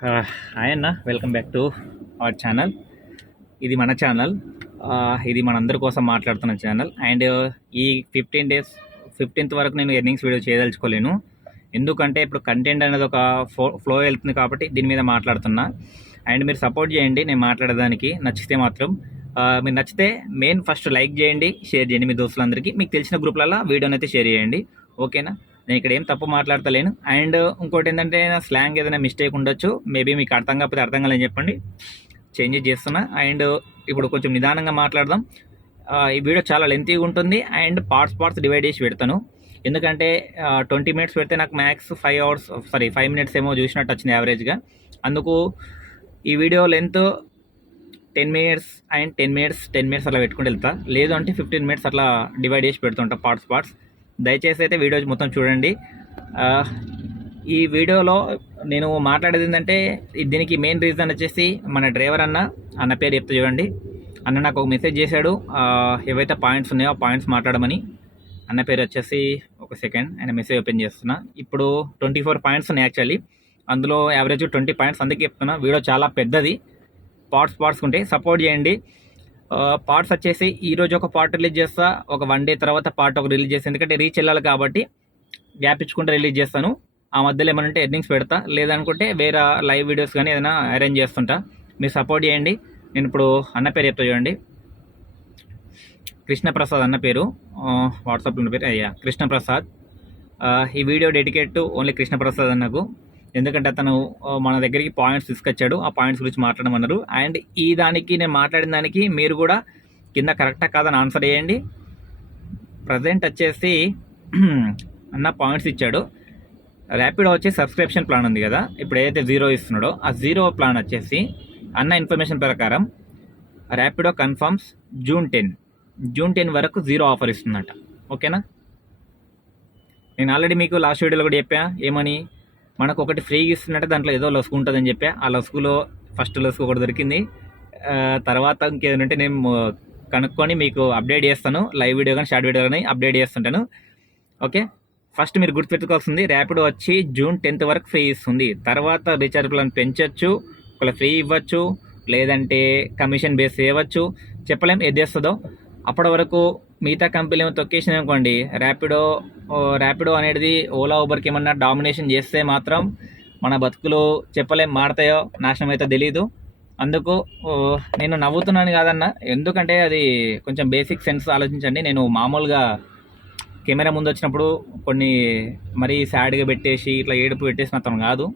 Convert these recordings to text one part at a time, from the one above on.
Hi అన్న, welcome back to our channel. ఇది మన ఛానల్. ఇది మనందరి కోసం మాట్లాడుతున్న ఛానల్. అండ్ ఈ 15 డేస్ 15th వరకు నేను ఎర్నింగ్స్ వీడియో చేయదలుచుకోలేను. ఎందుకంటే ఇప్పుడు కంటెంట్ అనేది ఒక ఫ్లో వెళ్తుంది కాబట్టి దీని మీద మాట్లాడుతున్నా. అండ్ మీరు సపోర్ట్ చేయండి నేను మాట్లాడడానికి. నచ్చితే మాత్రం మీరు నచ్చితే ఫస్ట్ లైక్ చేయండి, షేర్ చేయండి మీ దోస్తులందరికీ. మీకు తెలిసిన గ్రూప్లలో వీడియోని అయితే షేర్ చేయండి, ఓకేనా? నేను ఇక్కడ ఏం తప్పు మాట్లాడతలేను. అండ్ ఇంకోటి ఏంటంటే నా స్లాంగ్ ఏదైనా మిస్టేక్ ఉండొచ్చు, మేబీ మీకు అర్థం కాకపోతే అర్థం కాలేని చెప్పండి, చేంజ్ చేస్తున్నా. అండ్ ఇప్పుడు కొంచెం నిదానంగా మాట్లాడదాం. ఈ వీడియో చాలా లెంతీగా ఉంటుంది అండ్ పార్ట్స్ డివైడ్ చేసి పెడతాను. ఎందుకంటే 20 minutes పెడితే నాకు మ్యాక్స్ 5 minutes ఏమో చూసినట్టు వచ్చింది యావరేజ్గా. అందుకు ఈ video length 10 minutes and 10 minutes అట్లా పెట్టుకుంటూ వెళ్తా. లేదు అంటే 15 minutes అట్లా డివైడ్ చేసి పెడుతుంటా పార్ట్స్. దయచేసి అయితే వీడియో మొత్తం చూడండి. ఈ వీడియోలో నేను మాట్లాడేది ఏంటంటే దీనికి మెయిన్ రీజన్ వచ్చేసి మన డ్రైవర్ అన్న పేరు చెప్తే చూడండి. అన్న నాకు ఒక మెసేజ్ చేశాడు, ఏవైతే పాయింట్స్ ఉన్నాయో ఆ పాయింట్స్ మాట్లాడమని. అన్న పేరు వచ్చేసి ఒక సెకండ్, ఆయన మెసేజ్ ఓపెన్ చేస్తున్నా. ఇప్పుడు 24 పాయింట్స్ ఉన్నాయి యాక్చువల్లీ, అందులో యావరేజ్ 20 పాయింట్స్. అందుకే చెప్తున్నా వీడియో చాలా పెద్దది, పార్ట్స్ ఉంటాయి. సపోర్ట్ చేయండి. పార్ట్స్ వచ్చేసి ఈరోజు ఒక పార్ట్ రిలీజ్ చేస్తా, ఒక 1 day తర్వాత పార్ట్ ఒక రిలీజ్ చేస్తాను. ఎందుకంటే రీచ్ వెళ్ళాలి కాబట్టి గ్యాప్ ఇచ్చుకుంటే రిలీజ్ చేస్తాను. ఆ మధ్యలో ఏమంటే ఎర్నింగ్స్ పెడతా, లేదనుకుంటే వేరే లైవ్ వీడియోస్ కానీ ఏదైనా అరేంజ్ చేస్తుంటా. మీరు సపోర్ట్ చేయండి. నేను ఇప్పుడు అన్న పేరు చెప్తా చూడండి. కృష్ణప్రసాద్ అన్న పేరు, వాట్సాప్లో ఉన్న పేరు అయ్యా కృష్ణప్రసాద్. ఈ వీడియో డెడికేట్ ఓన్లీ కృష్ణప్రసాద్ అన్నకు. ఎందుకంటే అతను మన దగ్గరికి పాయింట్స్ తీసుకొచ్చాడు, ఆ పాయింట్స్ గురించి మాట్లాడమన్నారు. అండ్ ఈ దానికి నేను మాట్లాడిన దానికి మీరు కూడా కింద కరెక్టా కాదని ఆన్సర్ చేయండి. ప్రజెంట్ వచ్చేసి అన్న పాయింట్స్ ఇచ్చాడు. ర్యాపిడో వచ్చి సబ్స్క్రిప్షన్ ప్లాన్ ఉంది కదా, ఇప్పుడు ఏదైతే 0 ఇస్తున్నాడో ఆ 0 ప్లాన్ వచ్చేసి అన్న ఇన్ఫర్మేషన్ ప్రకారం ర్యాపిడో కన్ఫర్మ్స్ జూన్ 10 వరకు 0 ఆఫర్ ఇస్తుందట, ఓకేనా? నేను ఆల్రెడీ మీకు లాస్ట్ వీడియోలో కూడా చెప్పా, ఏమని మనకు ఒకటి ఫ్రీగా ఇస్తున్నట్టే దాంట్లో ఏదో లసుకు ఉంటుందని చెప్పా. ఆ లసుకులో ఫస్ట్ లసుకు ఒకటి దొరికింది. తర్వాత ఇంకేదంటే నేను కనుక్కొని మీకు అప్డేట్ చేస్తాను. లైవ్ వీడియో కానీ షార్ట్ వీడియో కానీ అప్డేట్ చేస్తుంటాను, ఓకే? ఫస్ట్ మీరు గుర్తుపెట్టుకోవాల్సింది, ర్యాపిడో వచ్చి జూన్ 10 వరకు ఫ్రీ ఇస్తుంది. తర్వాత రీఛార్జ్ ప్లాన్ పెంచవచ్చు, ఒకవేళ ఫ్రీ ఇవ్వచ్చు, లేదంటే కమిషన్ బేస్ చేయవచ్చు, చెప్పలేం ఏది చేస్తుందో. అప్పటి వరకు మిగతా కంపెనీలు ఏమో తొక్కేసినాయి అనుకోండి, ర్యాపిడో అనేది ఓలా ఊబర్కి ఏమన్నా డామినేషన్ చేస్తే మాత్రం మన బతుకులు చెప్పలేం, మాడతాయో నాశనం అయితే తెలీదు. అందుకు నేను నవ్వుతున్నాను కాదన్న, ఎందుకంటే అది కొంచెం బేసిక్ సెన్స్ ఆలోచించండి. నేను మామూలుగా కెమెరా ముందు వచ్చినప్పుడు కొన్ని మరీ సాడ్గా పెట్టేసి ఇట్లా ఏడుపు పెట్టేసి అతను కాదు,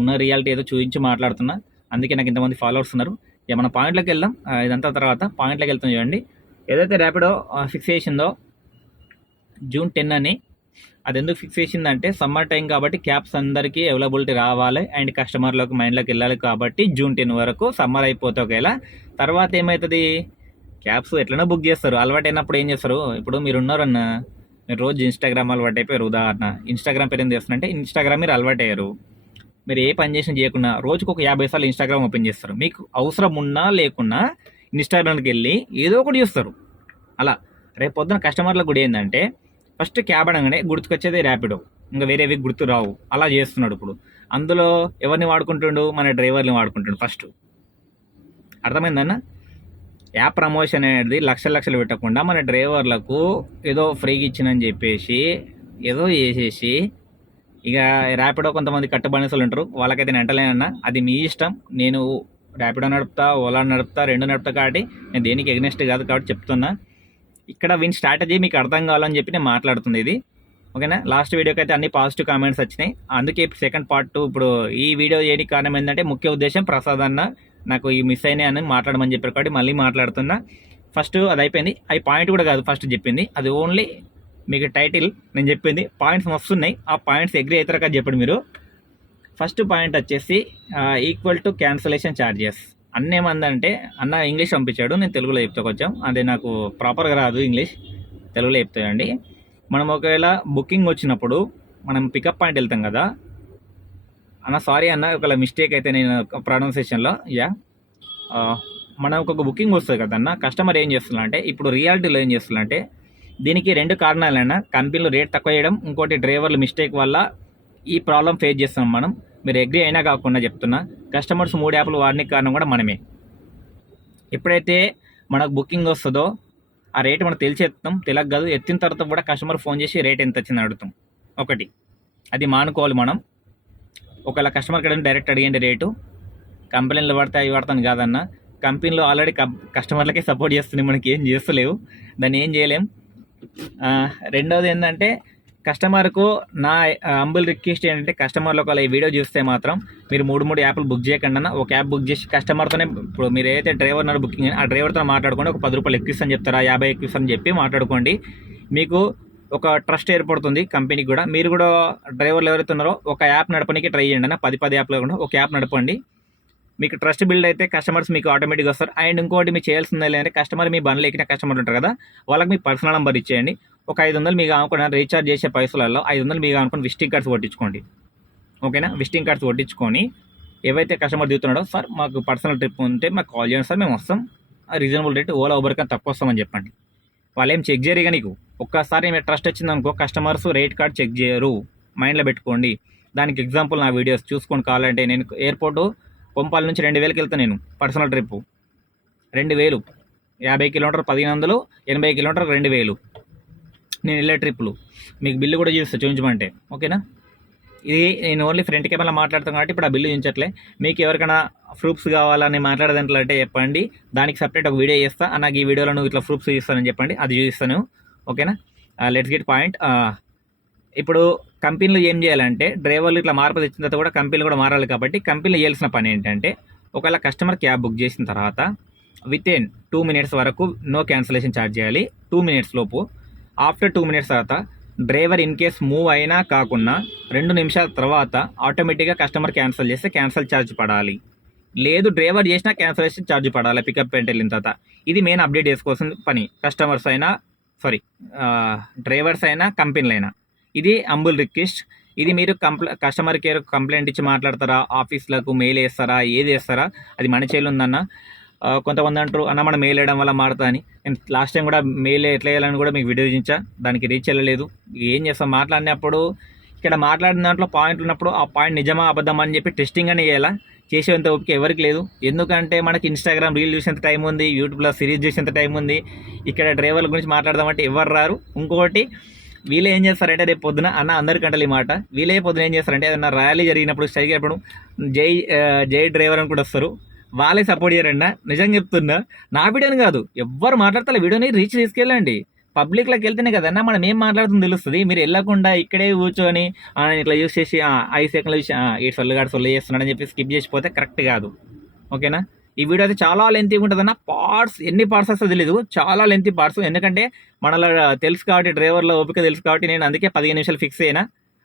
ఉన్న రియాలిటీ ఏదో చూపించి మాట్లాడుతున్నా. అందుకే నాకు ఇంతమంది ఫాలోవర్స్ ఉన్నారు. ఇక మన పాయింట్లోకి వెళ్దాం. ఇదంతా తర్వాత పాయింట్లోకి వెళ్తాం చూడండి. ఏదైతే ర్యాపిడో ఫిక్స్ చేసిందో జూన్ 10 అని, అది ఎందుకు ఫిక్స్ చేసిందంటే సమ్మర్ టైం కాబట్టి క్యాబ్స్ అందరికీ అవైలబిలిటీ రావాలి అండ్ కస్టమర్లకు మైండ్లోకి వెళ్ళాలి కాబట్టి జూన్ 10 వరకు సమ్మర్ అయిపోతే ఒకవేళ తర్వాత ఏమవుతుంది, క్యాబ్స్ ఎట్లనో బుక్ చేస్తారు. అలవాటు అయినప్పుడు ఏం చేస్తారు, ఇప్పుడు మీరు ఉన్నారన్న, మీరు రోజు ఇన్స్టాగ్రామ్ అలవాటు అయిపోయారు. ఉదాహరణ ఇన్స్టాగ్రామ్ పేరు ఏం చేస్తారంటే ఇన్స్టాగ్రామ్ మీరు అలవాటు అయ్యారు. మీరు ఏ పని చేసినా చేయకుండా రోజుకు ఒక 50 సార్లు ఇన్స్టాగ్రామ్ ఓపెన్ చేస్తారు. మీకు అవసరం ఉన్నా లేకున్నా ఇన్స్టాగ్రామ్కి వెళ్ళి ఏదో ఒకటి చూస్తారు. అలా రేపు పొద్దున కస్టమర్లకు కూడా ఏంటంటే ఫస్ట్ క్యాబ్ అనగానే గుర్తుకొచ్చేది ర్యాపిడో, ఇంకా వేరేవి గుర్తు రావు. అలా చేస్తున్నాడు. ఇప్పుడు అందులో ఎవరిని వాడుకుంటుండు, మన డ్రైవర్ని వాడుకుంటుండు. ఫస్ట్ అర్థమైందన్న, యాప్ ప్రమోషన్ అనేది లక్షలు పెట్టకుండా మన డ్రైవర్లకు ఏదో ఫ్రీగా ఇచ్చినని చెప్పేసి ఏదో చేసేసి, ఇక ర్యాపిడో కొంతమంది కట్టుబడిసలు ఉంటారు, వాళ్ళకైతే నేను అంటలేనన్నా, అది మీ ఇష్టం. నేను ర్యాపిడో నడుపుతా, ఓలా నడుపుతా, 2 నడుపుతా కాబట్టి నేను దేనికి ఎగ్నెస్ట్ కాదు కాబట్టి చెప్తున్నా. ఇక్కడ విన్ స్ట్రాటజీ మీకు అర్థం కావాలని చెప్పి నేను మాట్లాడుతుంది ఇది, ఓకేనా? లాస్ట్ వీడియోకి అయితే అన్ని పాజిటివ్ కామెంట్స్ వచ్చినాయి, అందుకే సెకండ్ పార్ట్ ఇప్పుడు ఈ వీడియో చేయడానికి కారణం ఏంటంటే ముఖ్య ఉద్దేశం ప్రసాద్ అన్న నాకు ఈ మిస్ అయినాయి అని మాట్లాడమని చెప్పారు కాబట్టి మళ్ళీ మాట్లాడుతున్నా. ఫస్ట్ అది అయిపోయింది. అవి పాయింట్ కూడా కాదు ఫస్ట్ చెప్పింది, అది ఓన్లీ మీకు టైటిల్. నేను చెప్పింది పాయింట్స్ వస్తున్నాయి, ఆ పాయింట్స్ అగ్రీ అవుతారు కదా చెప్పండి మీరు. ఫస్ట్ పాయింట్ వచ్చేసి ఈక్వల్ టు క్యాన్సలేషన్ ఛార్జెస్. అన్న ఏమందంటే, అన్న ఇంగ్లీష్ పంపించాడు, నేను తెలుగులో చెప్తా కొంచెం, అదే నాకు ప్రాపర్గా రాదు ఇంగ్లీష్, తెలుగులో చెప్తాయండి. మనం ఒకవేళ బుకింగ్ వచ్చినప్పుడు మనం పికప్ పాయింట్ వెళ్తాం కదా అన్న, సారీ అన్న ఒకవేళ మిస్టేక్ అయితే నేను ప్రొనౌన్సియేషన్లో, మనం ఒక బుకింగ్ వస్తుంది కదన్న, కస్టమర్ ఏం చేస్తున్నారంటే ఇప్పుడు రియాలిటీలో ఏం చేస్తున్నారంటే దీనికి 2 కారణాలైనా, కంపెనీలు రేట్ తక్కువ చేయడం, ఇంకోటి డ్రైవర్ల మిస్టేక్ వల్ల ఈ ప్రాబ్లం ఫేస్ చేస్తాం మనం. మీరు అగ్రీ అయినా కాకుండా చెప్తున్నా, కస్టమర్స్ 3 యాప్లు వాడడానికి కారణం కూడా మనమే. ఎప్పుడైతే మనకు బుకింగ్ వస్తుందో ఆ రేటు మనకు తెలిసేస్తాం, తెలియక కాదు, ఎత్తిన తర్వాత కూడా కస్టమర్ ఫోన్ చేసి రేట్ ఎంత వచ్చిందని అడుగుతాం. ఒకటి అది మానుకోవాలి మనం. ఒకవేళ కస్టమర్ కడ డైరెక్ట్ అడిగండి రేటు, కంపెనీలు పడితే అవి పడతాను కాదన్న, కంపెనీలో ఆల్రెడీ కస్టమర్లకే సపోర్ట్ చేస్తుంది, మనకి ఏం చేస్తలేవు, దాన్ని ఏం చేయలేం. రెండవది ఏంటంటే కస్టమర్కు నా హంబుల్ రిక్వెస్ట్ ఏంటంటే, కస్టమర్లు ఒకవేళ ఈ వీడియో చూస్తే మాత్రం మీరు 3 యాప్లు బుక్ చేయకుండా ఒక యాప్ బుక్ చేసి కస్టమర్తోనే, ఇప్పుడు మీరు ఏదైతే డ్రైవర్ ఉన్నారు బుకింగ్, ఆ డ్రైవర్తో మాట్లాడుకోండి. ఒక 10 రూపాయలు ఎక్కువ ఇస్తాను చెప్తారా, 50 ఎక్కువ ఇస్తాను చెప్పి మాట్లాడుకోండి. మీకు ఒక ట్రస్ట్ ఏర్పడుతుంది కంపెనీకి కూడా. మీరు కూడా డ్రైవర్లు ఎవరైతే ఉన్నారో ఒక యాప్ నడపడానికి ట్రై చేయండి అన్న, 10 యాప్లు కాకుండా ఒక యాప్ నడపండి. మీకు ట్రస్ట్ బిల్డ్ అయితే కస్టమర్స్ మీకు ఆటోమేటిక్గా వస్తారు. అండ్ ఇంకోటి మీరు చేయాల్సింది ఏంటంటే, కస్టమర్ మీ బండ్లు ఎక్కిన కస్టమర్ ఉంటారు కదా, వాళ్ళకి మీ పర్సనల్ నెంబర్ ఇచ్చేయండి. ఒక 500 మీకు అనుకున్న రీఛార్జ్ చేసే పైసలలో 500 మీకు అనుకుని విజిటింగ్ కార్డ్స్ కొట్టించుకోండి. ఓకేనా, విజిటింగ్ కార్డ్స్ కొట్టించుకొని ఏవైతే కస్టమర్ దిగుతున్నాడో, సార్ మాకు పర్సనల్ ట్రిప్ ఉంటే మాకు కాల్ చేయండి సార్, మేము వస్తాం, రీజనబుల్ రేట్, ఓలా ఊబర్ కన్నా తక్కువ వస్తామని చెప్పండి. వాళ్ళు ఏం చెక్ చేయరు. నీకు ఒక్కసారి మీరు ట్రస్ట్ వచ్చిందనుకో, కస్టమర్స్ రేట్ కార్డ్ చెక్ చేయరు, మైండ్లో పెట్టుకోండి. దానికి ఎగ్జాంపుల్ నా వీడియోస్ చూసుకొని కావాలంటే, నేను ఎయిర్పోర్టు కొంపాల నుంచి 2000కి వెళ్తాను నేను, పర్సనల్ ట్రిప్ 2000, 50 కిలోమీటర్ 1500, 80 కిలోమీటర్ 2000 నేను వెళ్ళే ట్రిప్పులు. మీకు బిల్లు కూడా చూపిస్తాను చూపించమంటే. ఓకేనా, ఇది నేను ఓన్లీ ఫ్రంట్ కెమెరా మాట్లాడతాను కాబట్టి ఇప్పుడు ఆ బిల్లు చూపించట్లే. మీకు ఎవరికైనా ప్రూఫ్స్ కావాలని మాట్లాడదంటే చెప్పండి, దానికి సపరేట్ ఒక వీడియో చేస్తా. నాకు ఈ వీడియోలో నువ్వు ఇట్లా ప్రూఫ్స్ చూపిస్తానని చెప్పండి, అది చూపిస్తాను. ఓకేనా, లెట్స్ గెట్ పాయింట్. ఇప్పుడు కంపెనీలు ఏం చేయాలంటే, డ్రైవర్లు ఇట్లా మార్పు తెచ్చిన తర్వాత కూడా కంపెనీలు కూడా మారాలి. కాబట్టి కంపెనీలు చేయాల్సిన పని ఏంటంటే, ఒకవేళ కస్టమర్ క్యాబ్ బుక్ చేసిన తర్వాత వితిన్ 2 minutes వరకు నో క్యాన్సిలేషన్ ఛార్జ్ చేయాలి. 2 minutes లోపు. ఆఫ్టర్ 2 minutes తర్వాత డ్రైవర్ ఇన్ కేస్ మూవ్ అయినా కాకుండా 2 నిమిషాల తర్వాత ఆటోమేటిక్గా కస్టమర్ క్యాన్సిల్ చేస్తే క్యాన్సిల్ ఛార్జ్ పడాలి. లేదు డ్రైవర్ చేసినా క్యాన్సిలేషన్ ఛార్జ్ పడాలి పికప్ పాయింట్ వెళ్ళిన తర్వాత. ఇది మెయిన్ అప్డేట్ చేసుకోవాల్సిన పని, కస్టమర్స్ అయినా డ్రైవర్స్ అయినా కంపెనీలు అయినా. ఇది హంబుల్ రిక్వెస్ట్. ఇది మీరు కస్టమర్ కేర్ కంప్లైంట్ ఇచ్చి మాట్లాడతారా, ఆఫీస్లకు మెయిల్ వేస్తారా, ఏది వేస్తారా, అది మన చేలు ఉందన్న. కొంతమంది అంటారు అన్న మనం మెయిల్ వేయడం వల్ల మారుతా అని. నేను లాస్ట్ టైం కూడా మెయిల్ ఎట్లా వేయాలని కూడా మీకు వీడియో చూపించా, దానికి రీచ్ వెళ్ళలేదు. ఏం చేస్తాం, మాట్లాడినప్పుడు ఇక్కడ మాట్లాడిన దాంట్లో పాయింట్లు ఉన్నప్పుడు ఆ పాయింట్ నిజమా అబద్ధమా అని చెప్పి టెస్టింగ్ అని చేయాలా, చేసేంత ఓపిక ఎవరికి లేదు. ఎందుకంటే మనకి ఇన్స్టాగ్రామ్ రీల్ చూసేంత టైం ఉంది, యూట్యూబ్లో సిరీస్ చూసేంత టైం ఉంది. ఇక్కడ డ్రైవర్ల గురించి మాట్లాడదామంటే ఎవరు రారు. ఇంకొకటి వీళ్ళే ఏం చేస్తారంటే, రేపు పొద్దున అన్న అందరికంటే ఈ మాట, వీళ్ళే పొద్దున ఏం చేస్తారంటే ఏదన్నా ర్యాలీ జరిగినప్పుడు, స్ట్రైక్ అయినప్పుడు జై డ్రైవర్ అని కూడా వస్తారు, వాళ్ళే సపోర్ట్ చేయరండి. నిజంగా చెప్తున్నా, నా వీడియోని కాదు ఎవ్వరు మాట్లాడతా, వీడియోని రీచ్ తీసుకెళ్ళండి. పబ్లిక్లోకి వెళ్తేనే కదన్నా మనం ఏం మాట్లాడుతుందో తెలుస్తుంది. మీరు వెళ్ళకుండా ఇక్కడే కూర్చొని ఇట్లా యూస్ చేసి 5 సెకండ్లు చూసి ఈ సొల్లుగాడు సొల్లు చేస్తున్నాడని చెప్పి స్కిప్ చేసిపోతే కరెక్ట్ కాదు. ఓకేనా, ఈ వీడియో అయితే చాలా లెంతీగా ఉంటుందన్న. ఎన్ని పార్ట్స్ వస్తుందో తెలియదు, చాలా లెంతీ పార్ట్స్. ఎందుకంటే మనలో తెలుసు కాబట్టి, డ్రైవర్లో ఓపిక తెలుసు కాబట్టి, నేను అందుకే 15 నిమిషాలు ఫిక్స్ అయినా.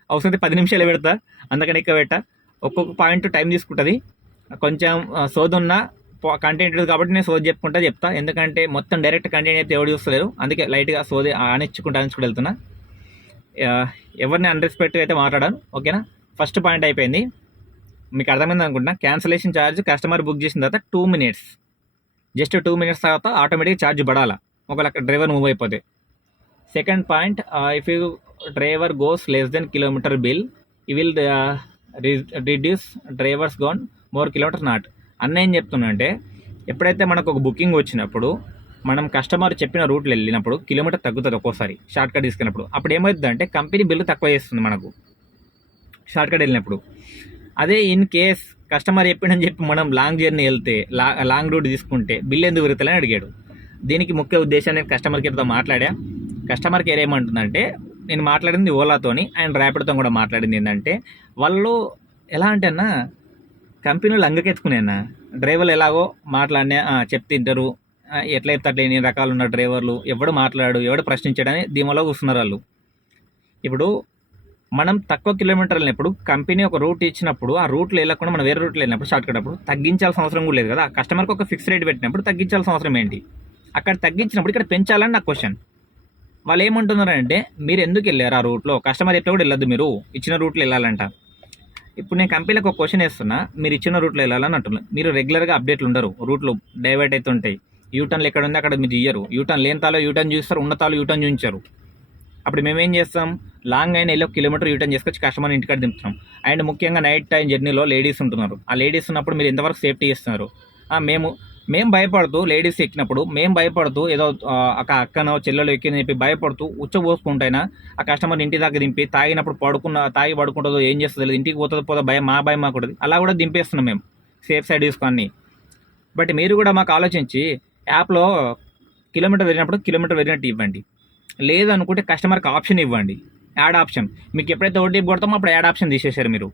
అవసరం 10 నిమిషాలు పెడతా, అందుకని ఎక్కువ పెట్టా. ఒక్కొక్క పాయింట్ టైం తీసుకుంటుంది. కొంచెం సోదున్న కంటెంట్ కాబట్టి నేను సోది చెప్తా. ఎందుకంటే మొత్తం డైరెక్ట్ కంటెంట్ అయితే ఎవరు చూస్తలేరు, అందుకే లైట్గా సోది అనిచ్చుకుంటూ వెళ్తున్నా. ఎవరిని అన్రెస్పెక్ట్ అయితే మాట్లాడాను. ఓకేనా, ఫస్ట్ పాయింట్ అయిపోయింది, మీకు అర్థమైంది అనుకుంటున్నా. క్యాన్సిలేషన్ ఛార్జ్ కస్టమర్ బుక్ చేసిన తర్వాత 2 minutes, జస్ట్ 2 minutes తర్వాత ఆటోమేటిక్గా ఛార్జ్ పడాలా ఒకవేళ డ్రైవర్ మూవ్ అయిపోతే. Second point, if you driver goes less than kilometer bill, you will reduce drivers gone more kilometer not. అన్న ఏం చెప్తున్నా అంటే, ఎప్పుడైతే మనకు ఒక బుకింగ్ వచ్చినప్పుడు, మనం కస్టమర్ చెప్పిన రూట్లో వెళ్ళినప్పుడు కిలోమీటర్ తగ్గుతుంది ఒక్కోసారి షార్ట్ కట్ తీసుకున్నప్పుడు. అప్పుడు ఏమవుతుందంటే కంపెనీ బిల్లు తక్కువ చేస్తుంది మనకు షార్ట్ కట్ వెళ్ళినప్పుడు. అదే ఇన్ కేస్ కస్టమర్ చెప్పిండని చెప్పి మనం లాంగ్ జర్నీ వెళ్తే, లాంగ్ రూట్ తీసుకుంటే బిల్ ఎందుకు పెరుగుతుందని అడిగాడు. దీనికి ముఖ్య ఉద్దేశం, నేను కస్టమర్ కేర్తో మాట్లాడా. కస్టమర్ కేర్ ఏమంటుందంటే, నేను మాట్లాడింది ఓలాతోని అండ్ ర్యాపిడ్తో కూడా మాట్లాడింది ఏంటంటే, వాళ్ళు ఎలా అంటే అన్న కంపెనీలు అంగకెత్తుకునేనా, డ్రైవర్లు ఎలాగో మాట్లాడినా చెప్తింటారు, ఎట్లా చెప్తే అట్లా ఎన్ని రకాలు ఉన్న డ్రైవర్లు, ఎవడు మాట్లాడు ఎవడు ప్రశ్నించడని దీనిలో కూర్చున్నారు వాళ్ళు. ఇప్పుడు మనం తక్కువ కిలోమీటర్లు వెళ్ళినప్పుడు కంపెనీ ఒక రూట్ ఇచ్చినప్పుడు, ఆ రూట్లో వెళ్ళకుండా మనం వేరే రూట్లో వెళ్ళినప్పుడు షార్ట్ కట్ అప్పుడు తగ్గించాల్సిన అవసరం కూడా లేదు కదా. కస్టమర్కి ఒక ఫిక్స్ రేట్ పెట్టినప్పుడు తగ్గించాల్సిన అవసరం ఏంటి? అక్కడ తగ్గించినప్పుడు ఇక్కడ పెంచాలని నా క్వశ్చన్. వాళ్ళు ఏమంటున్నారంటే, మీరు ఎందుకు వెళ్ళారు ఆ రూట్లో, కస్టమర్ ఎట్లా కూడా వెళ్ళొద్దు, మీరు ఇచ్చిన రూట్లో వెళ్ళాలంట. ఇప్పుడు నేను కంపెనీలకు ఒక క్వశ్చన్ వేస్తున్నా, మీరు ఇచ్చిన రూట్లో వెళ్ళాలని అంటున్నారు. మీరు రెగ్యులర్గా అప్డేట్లు ఉండరు, రూట్లు డైవర్ట్ అవుతుంటాయి. యూటర్న్లు ఎక్కడ ఉంది అక్కడ మీరు ఇయ్యరు, యూటర్న్ లేని తాలో యూటర్న్ చూస్తారు, ఉన్న తాలో యూటర్న్ చూపించారు. అప్పుడు మేమేం చేస్తాం, లాంగ్ అయిన వెళ్ళి 1 కిలోమీటర్ యూటర్న్ చేసుకొచ్చి కస్టమర్ ఇంటికాడ దింపుతాం. అండ్ ముఖ్యంగా నైట్ టైం జర్నీలో లేడీస్ ఉంటున్నారు. ఆ లేడీస్ ఉన్నప్పుడు మీరు ఎంతవరకు సేఫ్టీ ఇస్తున్నారు? మేము భయపడుతూ లేడీస్ ఎక్కినప్పుడు మేము భయపడుతూ ఏదో ఒక అక్కనో చెల్లెలో ఎక్కిందని చెప్పి భయపడుతూ ఉచ్చబోసుకుంటైనా ఆ కస్టమర్ ఇంటి దాకా దింపి తాగి పడుకుంటుందో ఏం చేస్తుందో ఇంటికి పోతుందో భయం మాకు ఉంటుంది. అలా కూడా దింపేస్తున్నాం మేము సేఫ్ సైడ్ తీసుకొని. బట్ మీరు కూడా మాకు ఆలోచించి యాప్లో కిలోమీటర్ వెళ్ళినప్పుడు కిలోమీటర్ వెళ్ళినట్టు ఇవ్వండి. లేదు అనుకుంటే కస్టమర్కి ఆప్షన్ ఇవ్వండి, యాడ్ ఆప్షన్. మీకు ఎప్పుడైతే ఓటీపీ కొడతామో అప్పుడు యాడ్ ఆప్షన్ తీసేశారు మీరు.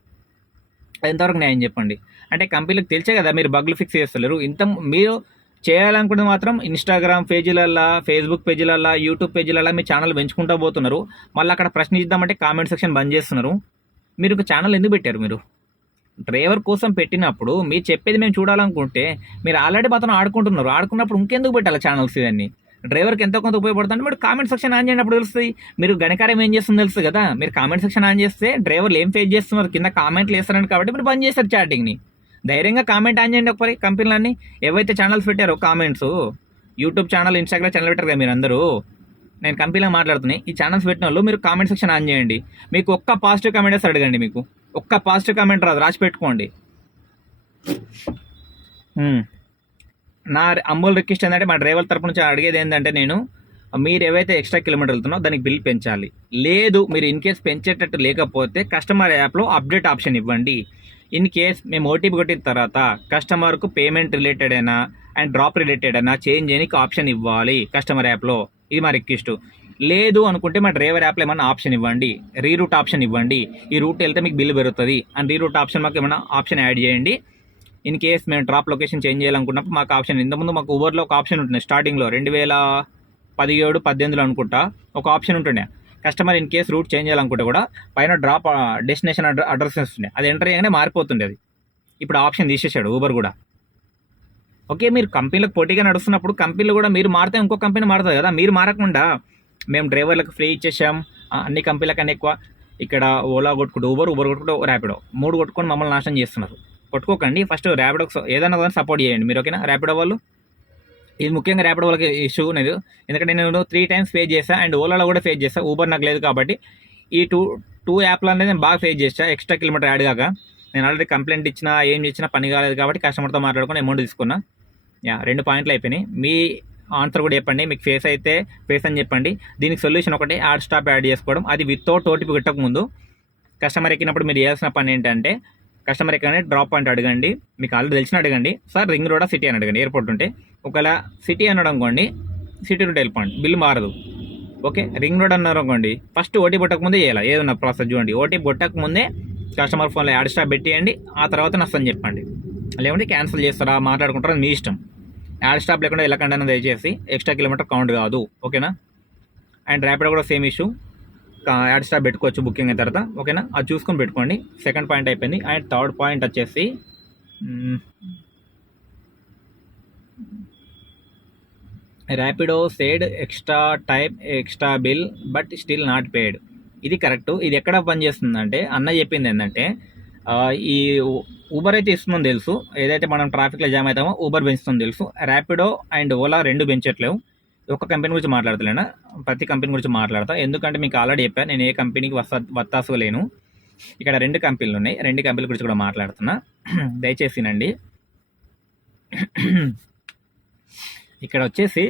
ఎంతవరకు న్యాయం చెప్పండి? అంటే కంపెనీలకు తెలిసే కదా మీరు బగ్లు ఫిక్స్ చేస్తలేరు. మీరు చేయాలనుకుంటే మాత్రం ఇన్స్టాగ్రామ్ పేజీలల్లో, ఫేస్బుక్ పేజీలల్లో, యూట్యూబ్ పేజీలల్లో మీ ఛానల్ పెంచుకుంటూ పోతున్నారు. మళ్ళీ అక్కడ ప్రశ్నిద్దామంటే కామెంట్ సెక్షన్ బంద్ చేస్తున్నారు. మీరు ఒక ఛానల్ ఎందుకు పెట్టారు? మీరు డ్రైవర్ కోసం పెట్టినప్పుడు మీరు చెప్పేది మేము చూడాలనుకుంటే మీరు ఆల్రెడీ మాత్రం ఆడుకున్నప్పుడు ఇంకెందుకు పెట్టాలి ఛానల్స్? ఇవన్నీ డ్రైవర్కి ఎంతో కొంత ఉపయోగపడుతుంది. మీరు కామెంట్ సెక్షన్ ఆన్ చేసినప్పుడు తెలుస్తుంది. మీరు గణకారం ఏం చేస్తుందో తెలుస్తుంది కదా. మీరు కామెంట్ సెక్షన్ ఆన్ చేస్తే డ్రైవర్లు ఏం ఫేస్ చేస్తున్నారు కింద కామెంట్లు వేస్తారని కాబట్టి మీరు బంద్ చేస్తారు చాటింగ్ని. ధైర్యంగా కామెంట్ ఆన్ చేయండి ఒకసారి. కంపెనీలన్నీ ఏవైతే ఛానల్స్ పెట్టారో comments, YouTube channel, Instagram channel పెట్టారు కదా మీరు అందరూ. నేను కంపెనీలో మాట్లాడుతున్నాయి. ఈ ఛానల్స్ పెట్టిన వాళ్ళు మీరు కామెంట్ సెక్షన్ ఆన్ చేయండి. మీకు ఒక్క పాజిటివ్ కామెంట్ వేస్తే అడగండి. మీకు ఒక్క పాజిటివ్ కామెంట్ రాదు, రాసి పెట్టుకోండి. నా అమ్మోల్ రిక్వెస్ట్ ఏంటంటే మా డ్రైవర్ తరపు నుంచి అడిగేది ఏంటంటే, మీరు ఏవైతే ఎక్స్ట్రా కిలోమీటర్ వెళ్తున్నారో దానికి బిల్ పెంచాలి. లేదు మీరు ఇన్ కేస్ పెంచేటట్టు లేకపోతే కస్టమర్ యాప్లో అప్డేట్ ఆప్షన్ ఇవ్వండి. ఇన్ కేస్ మేము ఓటీపీ కొట్టిన తర్వాత కస్టమర్కు పేమెంట్ రిలేటెడ్ అయినా అండ్ డ్రాప్ రిలేటెడ్ అయినా చేంజ్ చేయడానికి ఆప్షన్ ఇవ్వాలి కస్టమర్ యాప్లో. ఇది మా రిక్వెస్ట్. లేదు అనుకుంటే మా డ్రైవర్ యాప్లో ఏమైనా ఆప్షన్ ఇవ్వండి, రీరూట్ ఆప్షన్ ఇవ్వండి. ఈ రూట్ వెళ్తే మీకు బిల్ పెరుగుతుంది అండ్ రీరూట్ ఆప్షన్ మాకు ఏమైనా ఆప్షన్ యాడ్ చేయండి. ఇన్ కేస్ మేము డ్రాప్ లొకేషన్ చేంజ్ చేయాలనుకున్నప్పుడు మాకు ఆప్షన్, ఇంతకుముందు మాకు ఊబర్లో ఒక ఆప్షన్ ఉంటుంది స్టార్టింగ్లో 2017-18 అనుకుంటా ఒక ఆప్షన్ ఉంటుండే. Customer in case route change చేయాలనుకుంటే కూడా పైన డ్రాప్ డెస్టినేషన్ అడ్రస్ వస్తుండే, అది ఎంటర్ చేయగానే మారిపోతుండే. అది ఇప్పుడు ఆప్షన్ తీసేసాడు ఊబర్ కూడా. ఓకే, మీరు కంపెనీలకు పోటీగా నడుస్తున్నప్పుడు కంపెనీలు కూడా మీరు మారితే ఇంకో కంపెనీ మారుతుంది కదా. మీరు మారకుండా మేము డ్రైవర్లకు ఫ్రీ ఇచ్చేసాం, అన్ని కంపెనీల కన్నా ఎక్కువ ఇక్కడ ఓలా కొట్టుకుంటూ ఊబర్ కొట్టుకుంటూ ర్యాపిడో 3 కొట్టుకొని మమ్మల్ని నాశనం చేస్తున్నారు. కొట్టుకోకండి. ఫస్ట్ ర్యాపిడో ఏదైనా కానీ సపోర్ట్ చేయండి మీరు, ఓకేనా? ర్యాపిడో వాళ్ళు, ఇది ముఖ్యంగా ర్యాపిడో వాళ్ళకి ఇష్యూ లేదు. ఎందుకంటే నేను 3 టైమ్స్ ఫేస్ చేస్తాను అండ్ ఓలాలో కూడా ఫేస్ చేస్తాను. ఊబర్ నాకు లేదు కాబట్టి ఈ టూ యాప్లు అనేది నేను బాగా ఫేస్ చేస్తాను. ఎక్స్ట్రా కిలోమీటర్ యాడ్ కాక నేను ఆల్రెడీ కంప్లైంట్ ఇచ్చినా ఏం ఇచ్చినా పని కాలేదు కాబట్టి కస్టమర్తో మాట్లాడుకొని అమౌంట్ తీసుకున్నా. 2 పాయింట్లు అయిపోయినాయి. మీ ఆన్సర్ కూడా చెప్పండి. మీకు ఫేస్ అయితే ఫేస్ అని చెప్పండి. దీనికి సొల్యూషన్ ఒకటి యాడ్ స్టాప్ యాడ్ చేసుకోవడం, అది వితౌట్ ఓటీపీ పెట్టక ముందు. కస్టమర్ ఎక్కినప్పుడు మీరు చేయాల్సిన పని ఏంటంటే కస్టమర్ ఎక్కగానే డ్రాప్ పాయింట్ అడగండి. మీకు ఆల్రెడీ తెలిసిన అడగండి, సార్ రింగ్ రోడా సిటీ అని అడగండి. ఎయిర్పోర్ట్ ఉంటే ఒకవేళ సిటీ అన్నాడు అనుకోండి, సిటీ రూట్ వెళ్ళిపోండి, బిల్ మారదు. ఓకే, రింగ్ రోడ్ అన్నారు అనుకోండి, ఫస్ట్ ఓటీపీ కొట్టక ముందే చేయాలి. ఏదన్నా ప్రాసెస్ చూడండి. ఓటీపీ కొట్టక ముందే కస్టమర్ ఫోన్లో యాడ్ స్టాప్ పెట్టేయండి. ఆ తర్వాత నష్టం చెప్పండి. లేకుంటే క్యాన్సిల్ చేస్తారా మాట్లాడుకుంటారా మీ ఇష్టం. యాడ్ స్టాప్ లేకుండా వెళ్ళకండి అని దయచేసి. ఎక్స్ట్రా కిలోమీటర్ కౌంట్ కాదు, ఓకేనా? అండ్ ర్యాపిడో కూడా సేమ్ ఇష్యూ, యాడ్ స్టాప్ పెట్టుకోవచ్చు బుకింగ్ అయిన తర్వాత, ఓకేనా? అది చూసుకొని పెట్టుకోండి. సెకండ్ పాయింట్ అయిపోయింది. అండ్ థర్డ్ పాయింట్ వచ్చేసి Rapido said extra bill but still not paid. ఇది కరెక్ట్. ఇది ఎక్కడ పనిచేస్తుందంటే అన్న చెప్పింది ఏంటంటే, ఈ ఊబర్ అయితే ఇస్తుందని తెలుసు, ఏదైతే మనం ట్రాఫిక్లో జామ్ అవుతామో ఊబర్ పెంచుతుందని తెలుసు. ర్యాపిడో అండ్ ఓలా 2 పెంచట్లేవు. ఒక కంపెనీ గురించి మాట్లాడతలేనా, ప్రతి కంపెనీ గురించి మాట్లాడతా. ఎందుకంటే మీకు ఆల్రెడీ చెప్పాను నేను ఏ కంపెనీకి వత్తాసు లేను. ఇక్కడ 2 కంపెనీలు ఉన్నాయి, 2 కంపెనీల గురించి కూడా మాట్లాడుతున్నా. దయచేసినండి. ఇక్కడ వచ్చేసి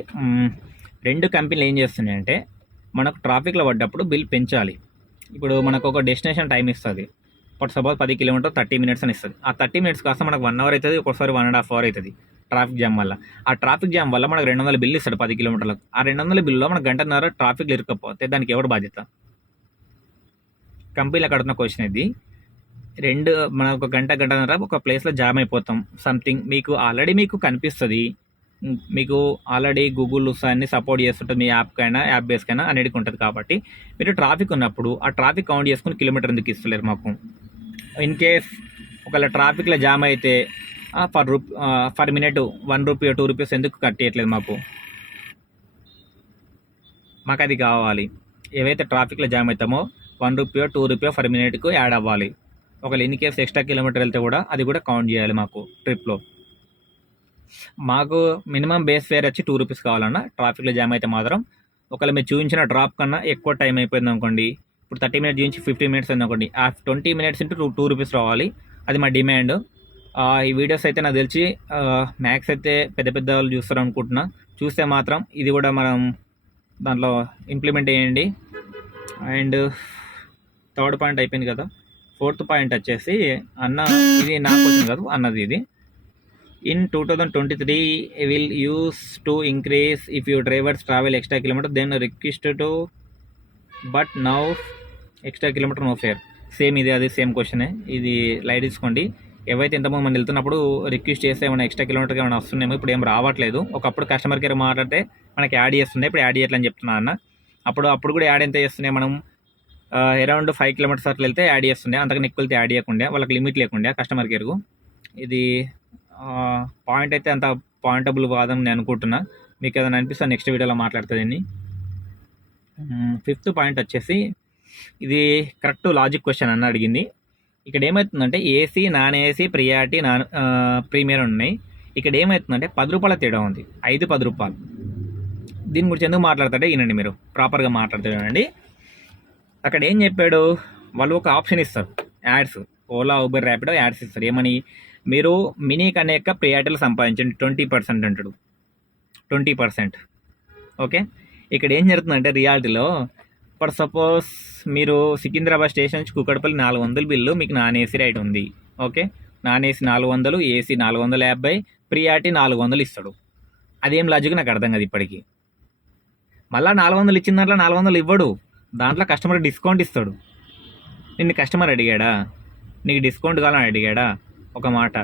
2 కంపెనీలు ఏం చేస్తున్నాయంటే మనకు ట్రాఫిక్లో పడ్డప్పుడు బిల్ పెంచాలి. ఇప్పుడు మనకు ఒక డెస్టినేషన్ టైం ఇస్తుంది. ఫర్ సపోజ్ 10 కిలోమీటర్ 30 మినిట్స్ అని ఇస్తుంది. ఆ 30 మినిట్స్ కాస్త మనకు 1 అవర్ అవుతుంది, ఒకసారి 1.5 అవర్ అవుతుంది ట్రాఫిక్ జామ్ వల్ల. ఆ ట్రాఫిక్ జామ్ వల్ల మనకు 200 బిల్లు ఇస్తాడు 10 కిలోమీటర్లకు. ఆ 200 బిల్లులో మనకు గంటన్నర ట్రాఫిక్లో ఇరకపోతే దానికి ఎవరు బాధ్యత? కంపెనీలో కడుతున్న క్వశ్చన్ ఇది. మనకు ఒక గంటన్నర ఒక ప్లేస్లో జామ్ అయిపోతాం సంథింగ్, మీకు కనిపిస్తుంది. మీకు ఆల్రెడీ గూగుల్ అన్ని సపోర్ట్ చేస్తుంటుంది మీ యాప్ బేస్కైనా అన్నిటికీ ఉంటుంది. కాబట్టి మీరు ట్రాఫిక్ ఉన్నప్పుడు ఆ ట్రాఫిక్ కౌంట్ చేసుకుని కిలోమీటర్ ఎందుకు ఇస్తలేరు మాకు? ఇన్ కేస్ ఒకవేళ ట్రాఫిక్లో జామ్ అయితే ఫర్ మినిట్ 1 రూపీ 2 రూపీస్ ఎందుకు కట్ చేయట్లేదు మాకు అది కావాలి. ఏవైతే ట్రాఫిక్లో జామ్ అవుతామో 1 రూపీ 2 రూపీ ఫర్ మినిట్కు యాడ్ అవ్వాలి. ఒకవేళ ఇన్ కేస్ ఎక్స్ట్రా కిలోమీటర్ వెళ్తే కూడా అది కూడా కౌంట్ చేయాలి మాకు ట్రిప్లో. మాకు మినిమం బేస్ ఫేర్ వచ్చి 2 రూపీస్ కావాలన్నా, ట్రాఫిక్లో జామ్ అయితే మాత్రం ఒకవేళ మీరు చూపించిన డ్రాప్ కన్నా ఎక్కువ టైం అయిపోయింది అనుకోండి, ఇప్పుడు 30 మినిట్స్ చూపించి 15 మినిట్స్ అయింది అనుకోండి, ఆ 20 మినిట్స్ ఇంటూ 2 రూపీస్ రావాలి. అది మా డిమాండ్. ఈ వీడియోస్ అయితే నాకు తెలిసి మ్యాక్స్ అయితే పెద్ద పెద్ద వాళ్ళు చూస్తారు అనుకుంటున్నా. చూస్తే మాత్రం ఇది కూడా మనం దాంట్లో ఇంప్లిమెంట్ చేయండి. అండ్ థర్డ్ పాయింట్ అయిపోయింది కదా. ఫోర్త్ పాయింట్ వచ్చేసి అన్న, ఇది నా క్వశ్చన్ కాదు అన్నది ఇది. In 2023 will use to increase if your drivers travel extra kilometer then request to, but now extra kilometer no fare. Same ఇది అది సేమ్ క్వశ్చనే. ఇది లైట్ తీసుకోండి. ఏవైతే ఇంతకుముందు మనం వెళ్తున్నప్పుడు రిక్వెస్ట్ చేస్తే ఏమైనా ఎక్స్ట్రా కిలోమీటర్కి ఏమైనా వస్తున్నామో, ఇప్పుడు ఏం రావట్లేదు. ఒకప్పుడు కస్టమర్ కేర్ మాట్లాడితే మనకి యాడ్ చేస్తుండే, ఇప్పుడు యాడ్ చేయట్లని చెప్తున్నా అన్న. అప్పుడు కూడా యాడ్ ఎంత చేస్తున్నాయి, మనం అరౌండ్ 5 కిలోమీటర్స్ అట్లా వెళ్తే యాడ్ చేస్తుండే, అంతకు ఎక్కువ వెళ్తే యాడ్ చేయకుండా, వాళ్ళకి లిమిట్ లేకుండా కస్టమర్ కేర్కు. ఇది పాయింట్ అయితే అంత పాయింటబుల్ కాదని నేను అనుకుంటున్నా. మీకు ఏదైనా అనిపిస్తే నెక్స్ట్ వీడియోలో మాట్లాడుతుంది. ఫిఫ్త్ పాయింట్ వచ్చేసి ఇది కరెక్ట్ లాజిక్ క్వశ్చన్ అన్న అడిగింది. ఇక్కడ ఏమవుతుందంటే AC, non AC, priority, premier ఉన్నాయి. ఇక్కడ ఏమవుతుందంటే 10 రూపాయల తేడా ఉంది, 10 రూపాయలు. దీని గురించి ఎందుకు మాట్లాడతాడే వినండి, మీరు ప్రాపర్గా మాట్లాడుతాడండి. అక్కడ ఏం చెప్పాడు, వాళ్ళు ఒక ఆప్షన్ ఇస్తారు, ads. Ola, Uber, Rapido ads ఇస్తారు. ఏమని, మీరు మినీ కన్నా యొక్క ప్రియారిటీలు సంపాదించండి 20% అంటాడు. 20%. ఓకే, ఇక్కడ ఏం జరుగుతుందంటే రియాలిటీలో, ఫర్ సపోజ్ మీరు సికింద్రాబాద్ స్టేషన్ నుంచి కుక్కడపల్లి 400 బిల్లు, మీకు నాన్ ఏసీ రైడ్ ఉంది. Okay, non AC 400, AC 450, priority 400 ఇస్తాడు. అదేం లాజిక్ నాకు అర్థం కాదు ఇప్పటికీ. మళ్ళీ 400 ఇచ్చిన దాంట్లో 400 ఇవ్వడు, దాంట్లో కస్టమర్ డిస్కౌంట్ ఇస్తాడు. నిన్ను కస్టమర్ అడిగాడా, నీకు డిస్కౌంట్ కావాలని అడిగాడా? ఒక మాట,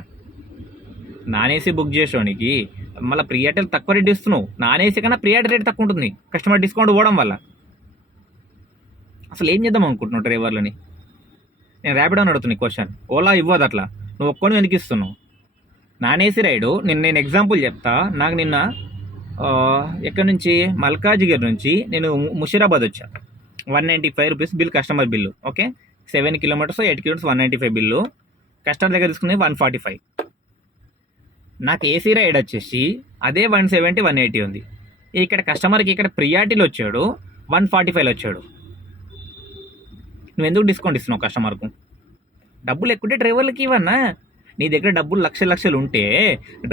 నాన్ ఏసీ బుక్ చేసేవానికి మళ్ళీ ప్రియారిటీలు తక్కువ రేట్ ఇస్తున్నావు. నాన్ ఏసీ కన్నా ప్రియారిటీ రేట్ తక్కువ ఉంటుంది కస్టమర్ డిస్కౌంట్ ఇవ్వడం వల్ల. అసలు ఏం చేద్దాం అనుకుంటున్నావు డ్రైవర్లని? నేను ర్యాపిడో అని అడుగుతున్నా క్వశ్చన్. ఓలా ఇవ్వదు అట్లా, నువ్వు ఒక్కని వెనక్కి ఇస్తున్నావు. నాన్ ఏసీ రైడు నేను ఎగ్జాంపుల్ చెప్తా. నాకు నిన్న ఎక్కడి నుంచి, మల్కాజ్గిరి నుంచి నేను ముషీరాబాద్ వచ్చా. 195 rupees bill, customer bill. Okay, 7 kilometres 8 kilometres 195 bill. Customer దగ్గర తీసుకునేది 145. నాకు ఏసీ రైడ్ వచ్చేసి అదే 170 180 ఉంది. ఇక్కడ కస్టమర్కి ఇక్కడ ప్రియారిటీలో వచ్చాడు, 145లో వచ్చాడు. నువ్వు ఎందుకు డిస్కౌంట్ ఇస్తున్నావు కస్టమర్కు? డబ్బులు ఎక్కుంటే డ్రైవర్లకి ఇవన్నా. నీ దగ్గర డబ్బులు లక్షలు ఉంటే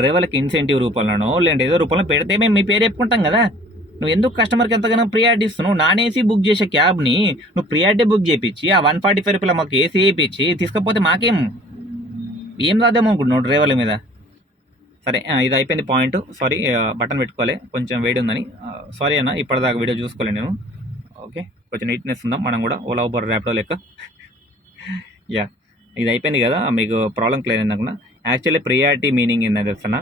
డ్రైవర్లకి ఇన్సెంటివ్ రూపంలోనో లేదంటే ఏదో రూపంలో పెడితే మేము మీ పేరు చెప్పుకుంటాం కదా. నువ్వు ఎందుకు కస్టమర్కి ఎంతగానో ప్రియారిటీ ఇస్తున్నావు? నాన్ ఏసీ బుక్ చేసే క్యాబ్ని నువ్వు ప్రియారిటీ బుక్ చేయించి ఆ 145 రూపాయలు మాకు ఏసీ వేయించి తీసుకపోతే మాకేం రాదేమో అనుకుంటున్నావు డ్రైవర్ల మీద. సరే, ఇది అయిపోయింది పాయింట్. సారీ, బటన్ పెట్టుకోవాలి, కొంచెం వేడి ఉందని. సారీ అన్న, ఇప్పటిదాకా వీడియో చూసుకోలే నేను. ఓకే, కొంచెం నీట్నెస్ ఉందాం మనం కూడా, ఓలా, ఊబర్, ర్యాపిడో లెక్క. యా, ఇది అయిపోయింది కదా, మీకు ప్రాబ్లం క్లియర్ అయింది అనుకున్నా. యాక్చువల్లీ ప్రియారిటీ మీనింగ్ ఏంటంటే తెలుస్తున్నా,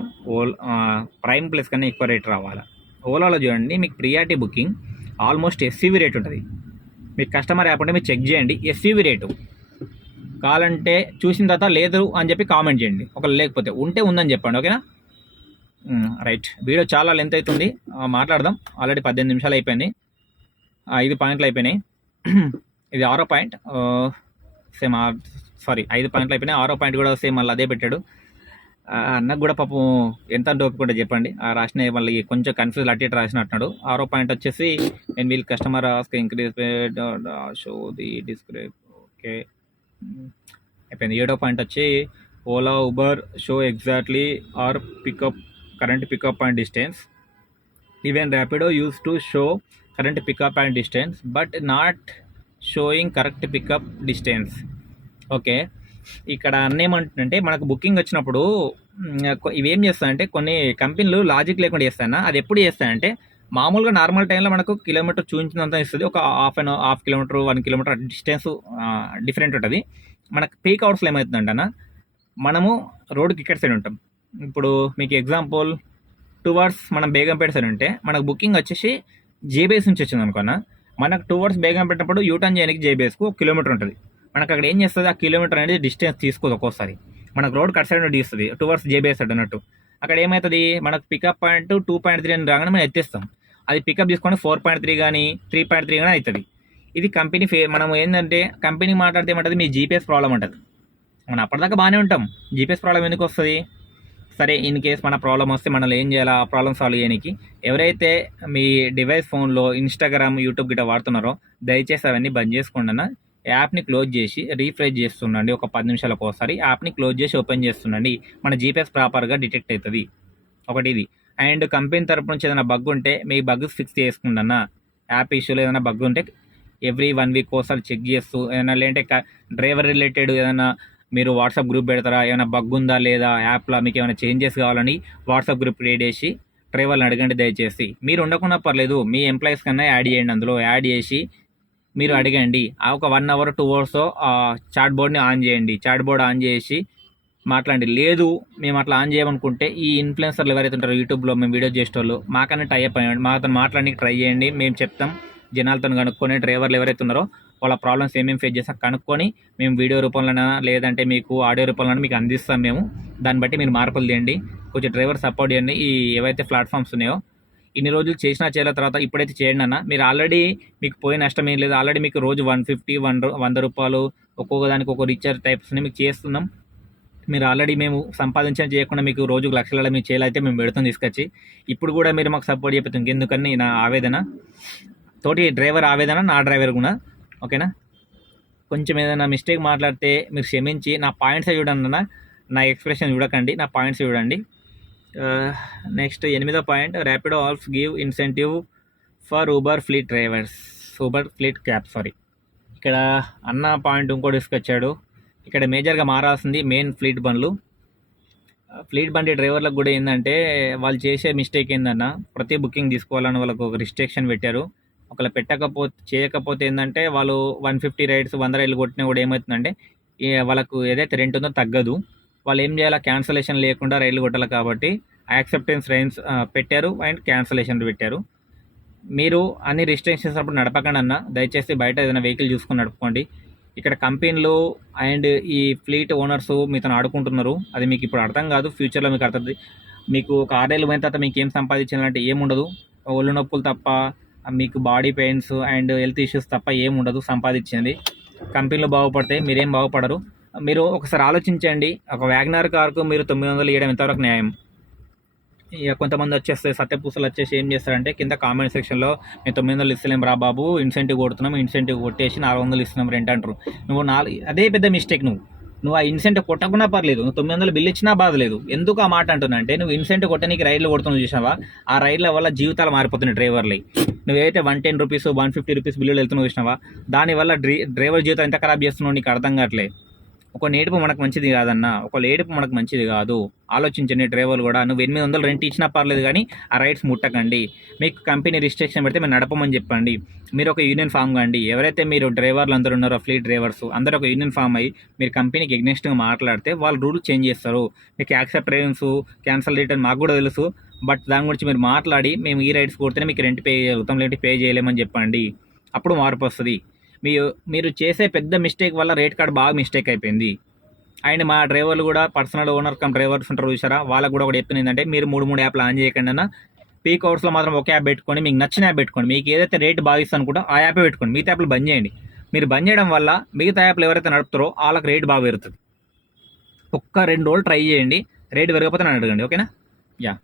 ప్రైమ్ ప్లేస్ కన్నా ఎక్కువ రేట్ రావాలా. ఓలాలో చూడండి, మీకు priority booking almost SUV rate ఉంటుంది. మీకు కస్టమర్ యాప్ ఉంటే మీరు చెక్ చేయండి, ఎస్యూవీ రేటు. కావాలంటే చూసిన తర్వాత లేదు అని చెప్పి కామెంట్ చేయండి, ఒకవేళ లేకపోతే ఉంటే ఉందని చెప్పండి. ఓకేనా? రైట్, వీడియో చాలా లెంత్ అవుతుంది, మాట్లాడదాం. ఆల్రెడీ 18 నిమిషాలు అయిపోయింది, 5 పాయింట్లు అయిపోయినాయి. ఇది 6వ పాయింట్. సేమ్ 5 పాయింట్లు అయిపోయినాయి. 6వ పాయింట్ కూడా సేమ్ మళ్ళీ అదే పెట్టాడు. అన్నకు కూడా పాపం ఎంత ఓపిక చెప్పండి. రాసిన మళ్ళీ కొంచెం కన్ఫ్యూజ్ అట్టి రాసినట్టున్నాడు. 6వ పాయింట్ వచ్చేసి నేను will customer ask increase show the describe. Okay, అయిపోయింది. 7వ పాయింట్ వచ్చి Ola, Uber show exactly or pickup current pickup and distance. Even Rapido use to show current pickup and distance but not showing correct pickup distance. Okay, ఇక్కడ అన్నేమంటుంటే మనకు booking వచ్చినప్పుడు ఇవేం చేస్తాయంటే కొన్ని కంపెనీలు లాజిక్ లేకుండా చేస్తాయన్న. అది ఎప్పుడు చేస్తాయంటే మామూలుగా నార్మల్ టైంలో మనకు కిలోమీటర్ చూపించినంత ఇస్తుంది, ఒక half kilometer 1 kilometer distance different ఉంటుంది. మనకు పీక్ అవర్స్లో ఏమవుతుందంటన్నా, మనము రోడ్డుకి ఇక్కడ సైడ్ ఉంటాం. ఇప్పుడు మీకు ఎగ్జాంపుల్ 2 hours మనం బేగంపేట సైడ్ ఉంటే మనకు బుకింగ్ వచ్చేసి జేబీఎస్ నుంచి వచ్చింది అనుకున్నా. మనకు 2 hours బేగంపేటప్పుడు యూటర్న్ చేయడానికి జేబీఎస్కు 1 కిలోమీటర్ ఉంటుంది. మనకు అక్కడ ఏం చేస్తుంది, ఆ కిలోమీటర్ అనేది డిస్టెన్స్ తీసుకోదు. ఒక్కోసారి మనకు రోడ్ కట్ సైడ్ తీస్తుంది 2 hours జేబీఎస్ సైడ్ అన్నట్టు. అక్కడ ఏమవుతుంది, మనకు పికప్ పాయింట్ 2.3 అని రాగానే మనం ఎత్తేస్తాం. అది పికప్ తీసుకొని 4.3 కానీ 3.3 కానీ అవుతుంది. ఇది కంపెనీ మనం ఏంటంటే కంపెనీ మాట్లాడితే ఏమంటుంది, మీ జీపీఎస్ ప్రాబ్లం ఉంటుంది. మనం అప్పటిదాకా బాగానే ఉంటాం, జీపీఎస్ ప్రాబ్లం ఎందుకు వస్తుంది? సరే ఇన్ కేస్ మన ప్రాబ్లం వస్తే మనల్ని ఏం చేయాలి, ఆ ప్రాబ్లం సాల్వ్ చేయడానికి? ఎవరైతే మీ డివైస్ ఫోన్లో ఇన్స్టాగ్రామ్, యూట్యూబ్ గిట్ట వాడుతున్నారో దయచేసి అవన్నీ బంద్ చేసుకోండి అన్న. యాప్ని క్లోజ్ చేసి రీఫ్రెష్ చేస్తుండండి. ఒక 10 నిమిషాలకు ఒకసారి యాప్ని క్లోజ్ చేసి ఓపెన్ చేస్తుండండి. మన జీపీఎస్ ప్రాపర్గా డిటెక్ట్ అవుతుంది. ఒకటి ఇది. అండ్ కంపెనీ తరపు నుంచి ఏదైనా బగ్ ఉంటే మీ బగ్ ఫిక్స్ చేసుకోండి అన్న. యాప్ ఇష్యూలో ఏదైనా బగ్ ఉంటే ఎవ్రీ 1 వీక్ ఒకసారి చెక్ చేస్తూ, ఏదైనా లేదంటే డ్రైవర్ రిలేటెడ్ ఏదైనా మీరు వాట్సాప్ గ్రూప్ పెడతారా, ఏమైనా బగ్ ఉందా లేదా యాప్లో, మీకు ఏమైనా చేంజెస్ కావాలని వాట్సాప్ గ్రూప్ క్రియేట్ చేసి డ్రైవర్ని అడగండి దయచేసి. మీరు ఉండకుండా పర్లేదు, మీ ఎంప్లాయీస్ కన్నా యాడ్ చేయండి, అందులో యాడ్ చేసి మీరు అడగండి. ఒక 1 అవర్ 2 అవర్స్ చాట్ బోర్డ్ని ఆన్ చేయండి. చాట్ బోర్డ్ ఆన్ చేసి మాట్లాడండి. లేదు మేము అట్లా ఆన్ చేయమనుకుంటే ఈ ఇన్ఫ్లుయెన్సర్లు ఎవరైతే ఉంటారో యూట్యూబ్లో మేము వీడియో చేసేటోళ్ళు మాకన్నా టైప్ అయ్యండి, మాతో మాట్లాడడానికి ట్రై చేయండి. మేము చెప్తాం, జనాలతో కనుక్కొని డ్రైవర్లు ఎవరైతే ఉన్నారో వాళ్ళ ప్రాబ్లమ్స్ ఏమేమి ఫేస్ చేస్తాం కనుక్కొని మేము వీడియో రూపంలోనా లేదంటే మీకు ఆడియో రూపంలోనే మీకు అందిస్తాం మేము. దాన్ని బట్టి మీరు మార్పులు చేయండి, కొంచెం డ్రైవర్ సపోర్ట్ చేయండి. ఈ ఏవైతే ప్లాట్ఫామ్స్ ఉన్నాయో ఇన్ని రోజులు చేసినా చేయల తర్వాత ఇప్పుడైతే చేయండి అన్న. మీరు ఆల్రెడీ మీకు పోయే నష్టం ఏం లేదు. ఆల్రెడీ మీకు రోజు 150, 100 రూపాయలు ఒక్కొక్క దానికి ఒక రీఛార్జ్ టైప్స్ని మీకు చేస్తున్నాం. మీరు ఆల్రెడీ మేము సంపాదించడం చేయకుండా మీకు రోజుకు లక్షల మీ చేయాలైతే మేము పెడుతుంది తీసుకొచ్చి. ఇప్పుడు కూడా మీరు మాకు సపోర్ట్ చెప్పి ఇంకెందుకని నా ఆవేదన, తోటి డ్రైవర్ ఆవేదన, నా డ్రైవర్ కూడా. ఓకేనా? కొంచెం ఏదైనా మిస్టేక్ మాట్లాడితే మీరు క్షమించి నా పాయింట్స్ చూడండి అన్న, నా ఎక్స్ప్రెషన్ చూడకండి, నా పాయింట్స్ చూడండి. నెక్స్ట్ 8వ point, Rapido also give incentive for Uber fleet drivers, Uber fleet cab. ఇక్కడ అన్న పాయింట్ ఇంకోటి తీసుకొచ్చాడు. ఇక్కడ మేజర్గా మారాల్సింది మెయిన్ ఫ్లీట్ బండ్లు. ఫ్లీట్ బండి డ్రైవర్లకు కూడా ఏంటంటే వాళ్ళు చేసే మిస్టేక్ ఏందన్నా, ప్రతి బుకింగ్ తీసుకోవాలని వాళ్ళకు ఒక రిస్ట్రిక్షన్ పెట్టారు. ఒకవేళ చేయకపోతే ఏంటంటే వాళ్ళు 150 రైడ్స్ 100 రైడ్లు కొట్టినా కూడా ఏమవుతుందంటే వాళ్ళకు ఏదైతే రెంట్ ఉందో తగ్గదు. వాళ్ళు ఏం చేయాలా, క్యాన్సలేషన్ లేకుండా రైళ్లు కొట్టాలి. కాబట్టి యాక్సెప్టెన్స్ రైన్స్ పెట్టారు అండ్ క్యాన్సలేషన్ పెట్టారు. మీరు అన్ని రిస్ట్రిక్షన్స్ అప్పుడు నడపకండి అన్న, దయచేసి బయట ఏదైనా వెహికల్ చూసుకొని నడుపుకోండి. ఇక్కడ కంపెనీలు అండ్ ఈ ఫ్లీట్ ఓనర్స్ మీతో ఆడుకుంటున్నారు. అది మీకు ఇప్పుడు అర్థం కాదు, ఫ్యూచర్లో మీకు అర్థం. మీకు ఒక 6 ఏళ్ళు పోయిన తర్వాత మీకు ఏం సంపాదించాలంటే ఏముండదు, ఒళ్ళు నొప్పులు తప్ప, మీకు body pains and health issues తప్ప ఏముండదు సంపాదించింది. కంపెనీలు బాగుపడితే మీరేం బాగుపడరు. మీరు ఒకసారి ఆలోచించండి, ఒక వ్యాగనార్ కార్కు మీరు 900 ఇవ్వడం ఎంతవరకు న్యాయం? ఇక కొంతమంది వచ్చేస్తే సత్యపూసలు వచ్చేసి ఏం చేస్తారంటే కింద కామెంట్ సెక్షన్లో మేము 900 ఇస్తలేం రా బాబు, ఇన్సెంటివ్ కొడుతున్నాం, ఇన్సెంటివ్ కొట్టేసి 400 ఇస్తున్నాం రెంట్ అంటారు. నువ్వు అదే పెద్ద మిస్టేక్. నువ్వు ఆ ఇన్సెంటివ్ కొట్టకున్నా పర్లేదు, నువ్వు 900 బిల్లు ఇచ్చినా బాధ లేదు. ఎందుకు ఆ మాట అంటున్నా అంటే, నువ్వు ఇన్సెంటివ్ కొట్టడానికి రైడ్లు కొడుతున్నావు చూసావా, ఆ రైడ్ల వల్ల జీవితాలు మారిపోతున్నాయి డ్రైవర్లు. నువ్వైతే 110 రూపీస్ 150 రూపీస్ బిల్లులు వెళ్తున్నావు చూసినావా, దానివల్ల డ్రైవర్ జీవితం ఎంత ఖరాబ్ చేస్తున్నావు నీకు అర్థం కావట్లేదు. ఒక నేడుపు మనకు మంచిది కాదన్న, ఒక ఏడుపు మనకు మంచిది కాదు. ఆలోచించండి డ్రైవర్లు కూడా. నువ్వు 800 రెంట్ ఇచ్చినా పర్లేదు కానీ ఆ రైడ్స్ ముట్టకండి. మీకు కంపెనీ రిస్ట్రిక్షన్ పెడితే మీరు నడపమని చెప్పండి. మీరు ఒక యూనియన్ ఫామ్ కండి. ఎవరైతే మీరు డ్రైవర్లు అందరూ ఉన్నారో ఫ్లీట్ డ్రైవర్స్ అందరూ ఒక యూనియన్ ఫామ్ అయ్యి మీరు కంపెనీకి ఎగ్నెస్ట్గా మాట్లాడితే వాళ్ళు రూల్ చేంజ్ చేస్తారు. మీకు యాక్సెప్టెన్స్ క్యాన్సల్ రిటర్న్ మాకు కూడా తెలుసు. బట్ దాని గురించి మీరు మాట్లాడి మేము ఈ రైడ్స్ కొడితేనే మీకు రెంట్ పే చేయగలుగుతాం, లేదంటే పే చేయలేమని చెప్పండి. అప్పుడు మార్పు వస్తుంది. మీరు చేసే పెద్ద మిస్టేక్ వల్ల రేట్ కార్డ్ బాగా మిస్టేక్ అయిపోయింది. అండ్ మా డ్రైవర్లు కూడా పర్సనల్ ఓనర్ కమ్ డ్రైవర్స్ ఉంటారు చూసారా, వాళ్ళకు కూడా ఒకటి చెప్తుంది ఏంటంటే, మీరు 3 యాప్లు ఆన్ చేయకండి అన్న. పీక్ అవర్స్లో మాత్రం ఒక యాప్ పెట్టుకోండి, మీకు నచ్చిన యాప్ పెట్టుకోండి. మీకు ఏదైతే రేట్ భావిస్తుంది అనుకుంటో ఆ యాపే పెట్టుకోండి, మిగతా యాప్లు బంద్ చేయండి. మీరు బంద్ చేయడం వల్ల మిగతా యాప్లు ఎవరైతే నడుపుతారో వాళ్ళకి రేట్ బాగా పెరుగుతుంది. ఒక్క 2 రోజులు ట్రై చేయండి, రేట్ పెరగకపోతే నన్ను అడగండి. ఓకేనా? యా,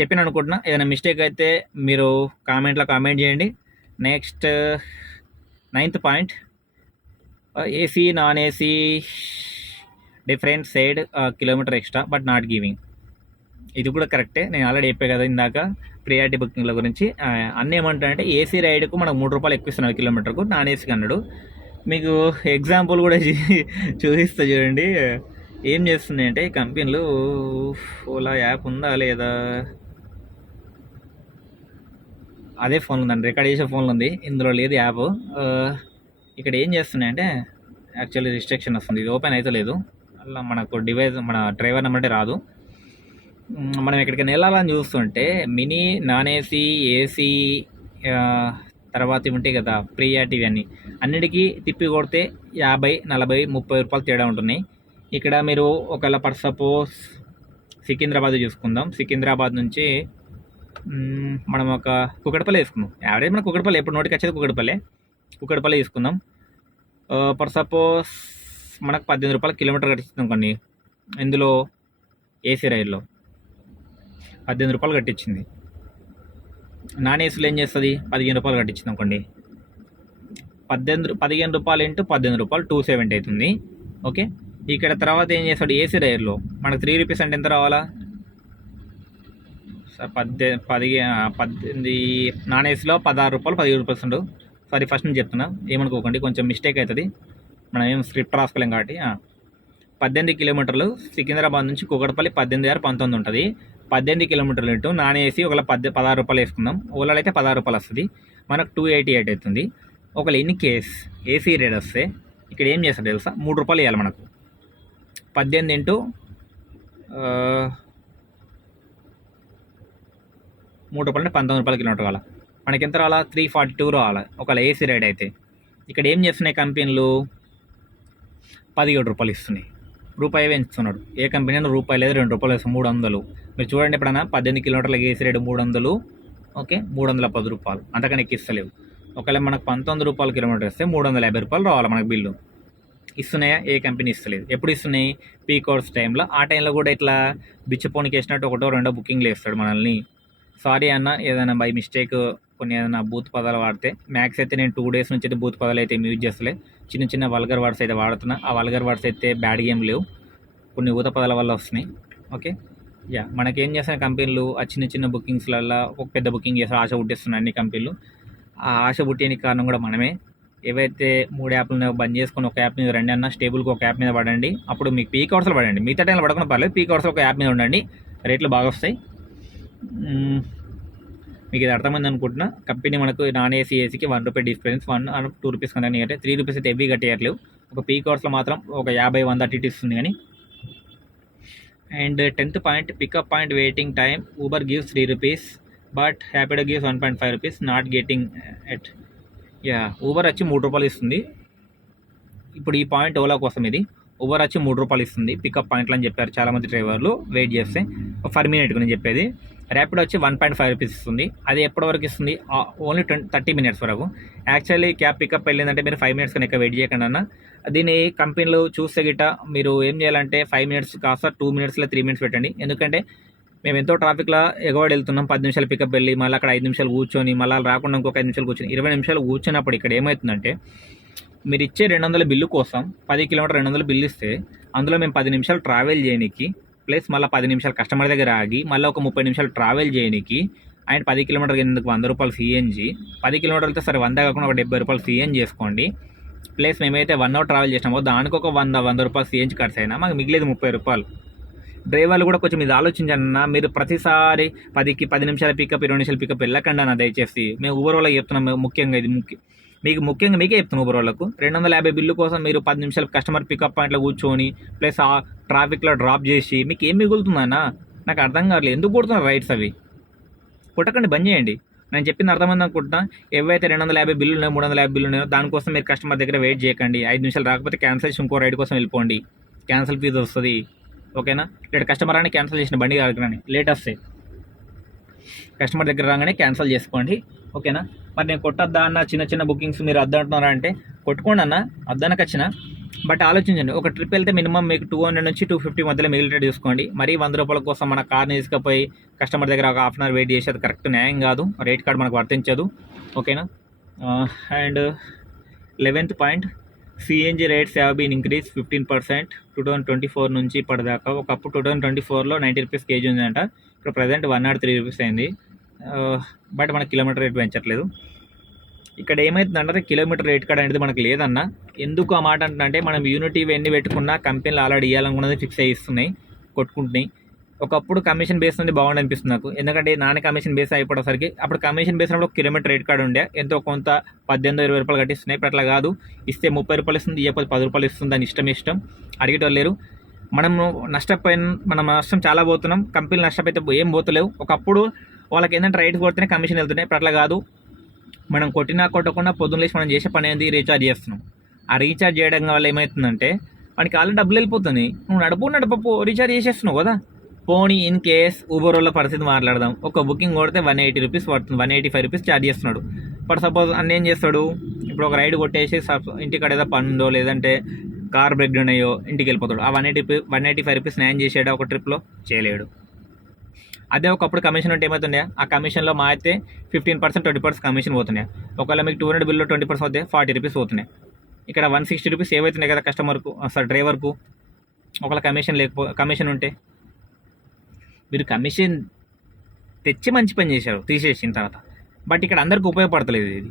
చెప్పిన అనుకుంటున్నా. ఏదైనా మిస్టేక్ అయితే మీరు కామెంట్లో కామెంట్ చేయండి. Next 9th point, AC non AC different side kilometer extra but not giving. ఇది కూడా కరెక్టే, నేను ఆల్రెడీ చెప్పే కదా ఇందాక ప్రియారిటీ బుకింగ్ల గురించి. అన్నీ ఏమంటారంటే ఏసీ రైడ్కు మనకు 3 రూపాయలు ఎక్కువ ఇస్తున్నారు కిలోమీటర్కు, నాన్ ఏసీకి అన్నాడు. మీకు ఎగ్జాంపుల్ కూడా చూపిస్తా చూడండి. ఏం చేస్తున్నాయి అంటే కంపెనీలు, ఓలా యాప్ ఉందా లేదా, అదే ఫోన్ ఉందండి, రికార్డ్ చేసే ఫోన్లు ఉంది, ఇందులో లేదు యాప్. ఇక్కడ ఏం చేస్తున్నాయంటే యాక్చువల్లీ రిస్ట్రిక్షన్ వస్తుంది, ఇది ఓపెన్ అయితే లేదు. అలా మనకు డివైస్ మన డ్రైవర్ నెంబర్ రాదు. మనం ఎక్కడికైనా వెళ్ళాలని చూస్తుంటే మినీ, నాన్ ఏసీ, ఏసీ, తర్వాత ఇవి ఉంటాయి కదా ప్రియారిటీ, అన్నీ అన్నిటికీ తిప్పి కొడితే 50, 40, 30 రూపాయలు తేడా ఉంటున్నాయి. ఇక్కడ మీరు ఒకవేళ ఫర్ సపోజ్ సికింద్రాబాద్ చూసుకుందాం. సికింద్రాబాద్ నుంచి మనం ఒక కుకట్పల్లి వేసుకుందాం. యావరేజ్ మన కుకట్పల్లి ఎప్పుడు నోటికి వచ్చేది కుకట్పల్లి తీసుకుందాం. ఫర్ సపోజ్ మనకు 18 రూపాయల కిలోమీటర్ కట్టిస్తాం కొన్ని. ఇందులో ఏసీ రైల్లో 18 రూపాయలు కట్టించింది. నాన్ ఏసీలో ఏం చేస్తుంది, 15 రూపాయలు కట్టించింది అనుకోండి, 15 రూపాయలు ఇంటూ 18 రూపాయలు 270 అవుతుంది. ఓకే, ఇక్కడ తర్వాత ఏం చేస్తాడు, ఏసీ రైల్లో మనకు 3 రూపీస్ అంటే ఎంత రావాలా సార్, 18 నాన్ ఏసీలో 16 రూపాయలు 17 రూపాయలు ఉండవు. సారీ, ఫస్ట్ నుంచి చెప్తున్నా, ఏమనుకోకండి, కొంచెం మిస్టేక్ అవుతుంది, మనం ఏం స్క్రిప్ట్ రాసుకోలేం కాబట్టి. 18 కిలోమీటర్లు సికింద్రాబాద్ నుంచి కూకట్పల్లి 18,19 ఉంటుంది. 18 కిలోమీటర్లు ఇంటూ నాన్ ఏసీ ఒకవేళ 16 రూపాయలు వేసుకుందాం, ఓలాలో అయితే 16 రూపాయలు వస్తుంది, మనకు 288 అవుతుంది. ఒకవేళ ఇన్ కేస్ ఏసీ రేట్ వస్తే ఇక్కడ ఏం చేస్తారు తెలుసా, 3 రూపాయలు ఇవ్వాలి మనకు. 18 ఇంటూ 3 రూపాయలు అంటే 19 రూపాయల కిలోమీటర్ కావాలి, మనకి ఎంత రావాలా, 342 రావాలి ఒకవేళ ఏసీ రేట్ అయితే. ఇక్కడ ఏం చేస్తున్నాయి కంపెనీలు, 17 రూపాయలు ఇస్తున్నాయి, రూపాయి పెంచుతున్నాడు. ఏ కంపెనీ అయినా రూపాయి లేదా 2 రూపాయలు వేస్తాం, 300. మీరు చూడండి ఎప్పుడైనా 18 కిలోమీటర్లకి ఏసీ రేటు 300, ఓకే, 310 రూపాయలు, అంతకన్నా ఎక్కిస్తలేవు. ఒకవేళ మనకు 19 రూపాయల కిలోమీటర్ ఇస్తే 350 రూపాయలు రావాలి మనకు బిల్లు. ఇస్తున్నాయా, ఏ కంపెనీ ఇస్తలేదు. ఎప్పుడు ఇస్తున్నాయి, పీక్ అవర్స్ టైంలో. ఆ టైంలో కూడా ఇట్లా బిచ్చపోనికి వేసినట్టు 1 2 బుకింగ్లు వేస్తాడు మనల్ని. సారీ అన్న, ఏదైనా బై మిస్టేక్ కొన్ని ఏదైనా బూత్ పదాలు వాడితే, మ్యాక్స్ అయితే నేను 2 డేస్ నుంచి అయితే బూత్ పదాలు అయితే యూజ్ చేస్తలే, చిన్న చిన్న వల్గర్ వర్డ్స్ అయితే వాడుతున్నా. ఆ వల్గర్ వర్డ్స్ అయితే బ్యాడ్ గేమ్ లేవు, కొన్ని ఊత పదాల వల్ల వస్తున్నాయి. ఓకే, మనకేం చేస్తున్న కంపెనీలు ఆ చిన్న చిన్న బుకింగ్స్లలో ఒక పెద్ద బుకింగ్ చేస్తారు, ఆశ పుట్టిస్తున్నాయి అన్ని కంపెనీలు. ఆ ఆశ పుట్టేనికి కారణం కూడా మనమే. ఏవైతే 3 యాప్లను బంద్ చేసుకొని ఒక యాప్ మీద రండి అన్న, స్టేబుల్గా ఒక యాప్ మీద పడండి, అప్పుడు మీకు పీక్ అవర్స్లో పడండి, మిగతా టైంలో పడకుండా పర్లేదు, పీక్ అవర్స్లో ఒక యాప్ మీద ఉండండి, రేట్లు బాగా వస్తాయి. మీకు ఇది అర్థమైంది అనుకుంటున్నా. కంపెనీ మనకు నాన్ ఏసీ ఏసీకి 1 రూపీ డిఫరెన్స్, 1 or 2 రూపీస్ కన్నా అంటే 3 రూపీస్ అయితే హెవీ కట్టేయట్లేవు. ఒక పీక్ అవర్స్లో మాత్రం ఒక 50-100 అటు ఇస్తుంది కానీ. And 10th point, pickup point waiting time, Uber gives 3 rupees but Rapido gives 1.5 rupees, not getting at. Uber వచ్చి 3 రూపాయలు ఇస్తుంది. ఇప్పుడు ఈ పాయింట్ ఓలా కోసం, ఇది ఊబర్ వచ్చి 3 రూపాయలు ఇస్తుంది పికప్ పాయింట్లు అని చెప్పారు చాలామంది డ్రైవర్లు వెయిట్ చేస్తే, పర్ మినిట్ గురించి చెప్పేది. ర్యాపిడో వచ్చి 1.5 రూపీస్ ఇస్తుంది. అది ఎప్పటి వరకు ఇస్తుంది, ఓన్లీ 30 మినిట్స్ వరకు. యాక్చువల్లీ క్యాబ్ పికప్ వెళ్ళిందంటే మీరు 5 మినిట్స్ కన్నా ఎక్కువ వెయిట్ చేయకుండా అన్న. దీన్ని కంపెనీలు చూస్తే గిట్ట మీరు ఏం చేయాలంటే 5 మినిట్స్ కాస్త 2 మినిట్స్ 3 మినిట్స్ పెట్టండి. ఎందుకంటే మేము ఎంతో ట్రాఫిక్లో ఎగవాడి వెళ్తున్నాం, 10 నిమిషాలు పికప్ వెళ్ళి మళ్ళీ అక్కడ 5 నిమిషాలు కూర్చొని మళ్ళీ రాకుండా ఇంకొక 5 నిమిషాలు కూర్చొని 20 నిమిషాలు కూర్చున్నప్పుడు ఇక్కడ ఏమవుతుందంటే, మీరు ఇచ్చే 200 బిల్లు కోసం 10 కిలోమీటర్ 200 బిల్లు ఇస్తే అందులో మేము 10 నిమిషాలు ట్రావెల్ చేయడానికి, ప్లస్ మళ్ళీ 10 నిమిషాలు కస్టమర్ దగ్గర ఆగి మళ్ళీ ఒక 30 నిమిషాలు ట్రావెల్ చేయడానికి, అండ్ 10 కిలోమీటర్కి ఎందుకు 100 రూపాయలు సిఎన్జి, 10 కిలోమీటర్లతో సరే 100 కాకుండా ఒక 70 రూపాయలు సిఎన్జి చేసుకోండి. ప్లస్ మేమైతే 1 అవర్ ట్రావెల్ చేసినామో దానికి ఒక 100 రూపాయలు సిఎన్జి ఖర్చు అయినా మాకు మిగిలేదు 30 రూపాయలు. డ్రైవర్లు కూడా కొంచెం ఇది ఆలోచించండి అన్న, మీరు ప్రతిసారి 10 నిమిషాల పికప్ 20 నిమిషాల పికప్ వెళ్ళకండి అన్న దయచేసి. మేము ఊబర్ వాళ్ళకి చెప్తున్నాం, ముఖ్యంగా ఇది ముఖ్యంగా మీకే చెప్తున్నాం. ఊబర్ వాళ్ళకు 250 బిల్లు కోసం మీరు 10 నిమిషాలు కస్టమర్ పికప్ పాయింట్లో కూర్చొని ప్లస్ ఆ ట్రాఫిక్లో డ్రాప్ చేసి మీకు ఏం మిగులుతుందన్నా నాకు అర్థం కావట్లేదు. ఎందుకు కొడుతున్నారు రైడ్స్ అవి? కొట్టకండి, బంద్ చేయండి. నేను చెప్పింది అర్థమైంది అనుకుంటున్నా. ఏవైతే 250 బిల్లు ఉన్నాయో 350 బిల్లు ఉన్నాయో దానికోసం మీరు కస్టమర్ దగ్గర వెయిట్ చేయకండి. 5 నిమిషాలు రాకపోతే క్యాన్సిల్ చేసి ఇంకో రైడ్ కోసం వెళ్ళిపోండి, క్యాన్సిల్ ఫీజు వస్తుంది. ఓకేనా, లేట్ కస్టమర్ అని క్యాన్సిల్ చేసిన బండి కాదని లేట్ వస్తాయి, కస్టమర్ దగ్గర రాగానే క్యాన్సిల్ చేసుకోండి. ఓకేనా, మరి నేను కొట్టద్దా అన్న, చిన్న చిన్న బుకింగ్స్ మీరు అద్దంటున్నారా అంటే కొట్టుకోండి అన్న, అద్దనకు వచ్చిన. బట్ ఆలోచించండి, ఒక ట్రిప్ వెళ్తే మినిమం మీకు 200 నుంచి 250 మధ్యలో మిగిలినట్టు చూసుకోండి. మరీ 100 రూపాయల కోసం మన కార్ని తీసుకుపోయి కస్టమర్ దగ్గర ఒక హాఫ్ అన్ అవర్ వెయిట్ చేసి అది కరెక్ట్ న్యాయం కాదు, రేట్ కార్డ్ మనకు వర్తించదు. ఓకేనా, and 11th point, CNG rates have been increase 15% 2024 నుంచి ఇప్పటిదాకా. ఒకప్పుడు 2024లో 90 రూపీస్ కేజీ ఉందంట, ఇప్పుడు ప్రజెంట్ 103 రూపీస్ అయింది. బట్ మనకి కిలోమీటర్ రేట్ పెంచట్లేదు. ఇక్కడ ఏమవుతుందంటే కిలోమీటర్ రేట్ కార్డ్ అనేది మనకు లేదన్న. ఎందుకు ఆ మాట అంటే మనం యూనిటీ ఇవన్నీ పెట్టుకున్నా కంపెనీలు ఆల్రెడీ ఇవ్వాలనుకున్నది ఫిక్స్ అయ్యి ఇస్తున్నాయి, కొట్టుకుంటున్నాయి. ఒకప్పుడు కమిషన్ బేస్ ఉంది బాగుంది అనిపిస్తుంది నాకు, ఎందుకంటే నాన్ కమిషన్ బేస్ అయిపోయేసరికి అప్పుడు కమిషన్ బేస్ అప్పుడు కిలోమీటర్ రేట్ కార్డు ఉండే, ఎంతో కొంత 18-20 రూపాయలు కట్టిస్తున్నాయి. ఇప్పుడు అట్లా కాదు, ఇస్తే 30 రూపాయలు ఇస్తుంది, ఇవ్వకపోతే 10 రూపాయలు ఇస్తుంది. దాని ఇష్టం అడిగేటోళ్ళు లేరు. మనం నష్టం చాలా పోతున్నాం, కంపెనీలు నష్టపోతే ఏం పోతలేవు. ఒకప్పుడు వాళ్ళకి ఏంటంటే రైట్ కొడితేనే కమిషన్ వెళ్తున్నాయి, ఇప్పుడు అట్లా కాదు. మనం కొట్టకుండా పొద్దున్న లేచి మనం చేసే పని ఏంది, రీఛార్జ్ చేస్తున్నాం. ఆ రీఛార్జ్ చేయడం వల్ల ఏమవుతుందంటే మనకి ఆల్రెడీ డబ్బులు వెళ్ళిపోతున్నాయి. నువ్వు నడపపు రీఛార్జ్ చేసేస్తున్నావు కదా. పోనీ ఇన్ కేస్ ఊబర్ వాళ్ళ పరిస్థితి మాట్లాడదాం, ఒక బుకింగ్ కొడితే 180 రూపీస్ పడుతుంది, 185 రూపీస్ ఛార్జ్ చేస్తున్నాడు. బట్ సపోజ్ అన్న ఏం చేస్తాడు, ఇప్పుడు ఒక రైడ్ కొట్టేసి ఇంటికాడ ఏదో పనుందో లేదంటే కార్ బ్రేక్ డౌన్ అయ్యో ఇంటికి వెళ్ళిపోతాడు. ఆ 185 రూపీస్ న్యాయం చేసాడు ఒక ట్రిప్లో? చేయలేడు. అదే ఒకప్పుడు కమిషన్ ఉంటే ఏమవుతుండే, ఆ కమిషన్లో మా అయితే 15% 20% కమిషన్ పోతున్నాయి. ఒకవేళ మీకు 200 బిల్లో 20% అవుతే 40 రూపీస్ పోతున్నాయి. ఇక్కడ 160 రూపీస్ ఏవైతున్నాయి కదా కస్టమర్కు, సారీ డ్రైవర్కు. ఒకవేళ కమిషన్ ఉంటే మీరు కమిషన్ తెచ్చి మంచి పని చేశారు తీసేసిన తర్వాత, బట్ ఇక్కడ అందరికి ఉపయోగపడతలేదు ఇది.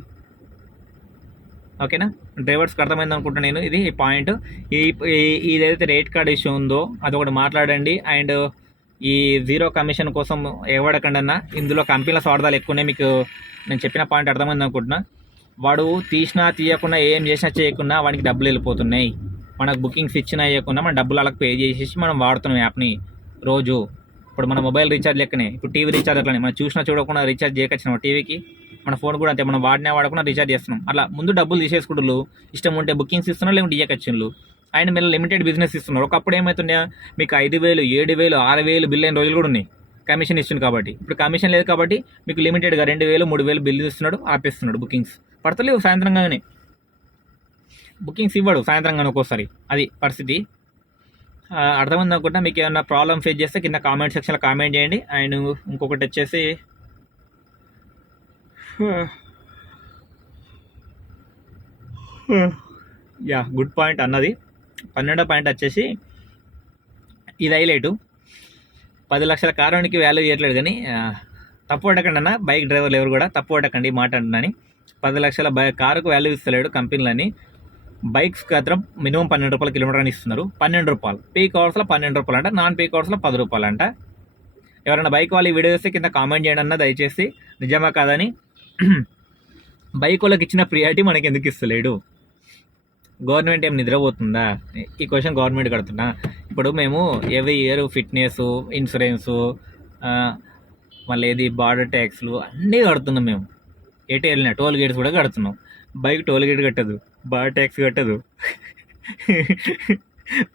ఓకేనా, డ్రైవర్స్కి అర్థమైంది అనుకుంటున్నాను నేను. ఇది పాయింట్. ఇదైతే రేట్ కార్డ్ ఇష్యూ ఉందో అదొకటి మాట్లాడండి. అండ్ ఈ జీరో కమిషన్ కోసం ఎవడకండి అన్న, ఇందులో కంపెనీల స్వార్థాలు ఎక్కువనే. మీకు నేను చెప్పిన పాయింట్ అర్థమైంది అనుకుంటున్నా. వాడు తీసినా తీయకుండా ఏం చేసినా చేయకుండా వాడికి డబ్బులు వెళ్ళిపోతున్నాయి. మనకు బుకింగ్స్ ఇచ్చినా ఇవ్వకుండా మన డబ్బులు వాళ్ళకి పే చేసేసి మనం వాడుతున్నాం యాప్ని రోజు. ఇప్పుడు మన మొబైల్ రీఛార్జ్ లెక్కనే, ఇప్పుడు టీవీ రీఛార్జ్ అట్లనే. మనం చూసినా చూడకుండా రీఛార్జ్ చేయకొచ్చినాం టీవీకి, మన ఫోన్ కూడా అంతే, మనం వాడకుండా రీఛార్జ్ చేస్తున్నాం. అట్లా ముందు డబ్బులు తీసేసుకుంటున్నారు, ఇష్టం ఉంటే బుకింగ్స్ ఇస్తున్నారు, లేకుంటే ఇయ్యకొచ్చిండ్రు. ఆయన మీరు లిమిటెడ్ బిజినెస్ ఇస్తున్నారు. ఒకప్పుడు ఏమవుతుండే, మీకు 5,000 7,000 6,000 బిల్ అయిన రోజులు కూడా ఉన్నాయి కమిషన్ ఇస్తుంది కాబట్టి. ఇప్పుడు కమిషన్ లేదు కాబట్టి మీకు లిమిటెడ్గా 2,000 3,000 బిల్లు ఇస్తున్నాడు, ఆపేస్తున్నాడు. బుకింగ్స్ పడతలేవు సాయంత్రంగానే, బుకింగ్స్ ఇవ్వడు సాయంత్రంగానే ఒక్కోసారి. అది పరిస్థితి. అర్థమైంది అనుకుంటా. మీకు ఏమైనా ప్రాబ్లమ్ ఫేస్ చేస్తే కింద కామెంట్ సెక్షన్లో కామెంట్ చేయండి. అండ్ ఇంకొకటి వచ్చేసి గుడ్ పాయింట్ అన్నది. 12వ పాయింట్ వచ్చేసి ఇది హైలైటు. 10 లక్షల కారునికి వాల్యూ ఇవ్వట్లేదు, కానీ తప్పు పడకండి అన్న, బైక్ డ్రైవర్లు ఎవరు కూడా తప్పు పడకండి మాట అంటున్నాని. 10 లక్షల కారుకు వాల్యూ ఇస్తలేడు కంపెనీలని. బైక్స్కి మాత్రం మినిమం 12 రూపాయల కిలోమీటర్ అని ఇస్తున్నారు. 12 రూపాయలు పీక్ అవర్స్లో 12 రూపాయలు అంట, నాన్ పీక్ అవర్స్లో 10 రూపాయలు అంట. ఎవరైనా బైక్ వాళ్ళు ఈ వీడియో చేస్తే కింద కామెంట్ చేయండి అన్న దయచేసి, నిజమా కాదని. బైక్ వాళ్ళకి ఇచ్చిన ప్రియారిటీ మనకి ఎందుకు ఇస్తలేడు? గవర్నమెంట్ ఏం నిద్రపోతుందా? ఈ క్వశ్చన్ గవర్నమెంట్ కడుతున్నా. ఇప్పుడు మేము ఎవ్రీ ఇయర్ ఫిట్నెస్, ఇన్సూరెన్సు, మళ్ళీ ఏది బార్డర్ ట్యాక్స్లు అన్నీ కడుతున్నాం మేము. ఎటు వెళ్ళినా టోల్ గేట్స్ కూడా కడుతున్నాం. బైక్ టోల్ గేట్ కట్టదు, బార్డర్ ట్యాక్స్ కట్టదు,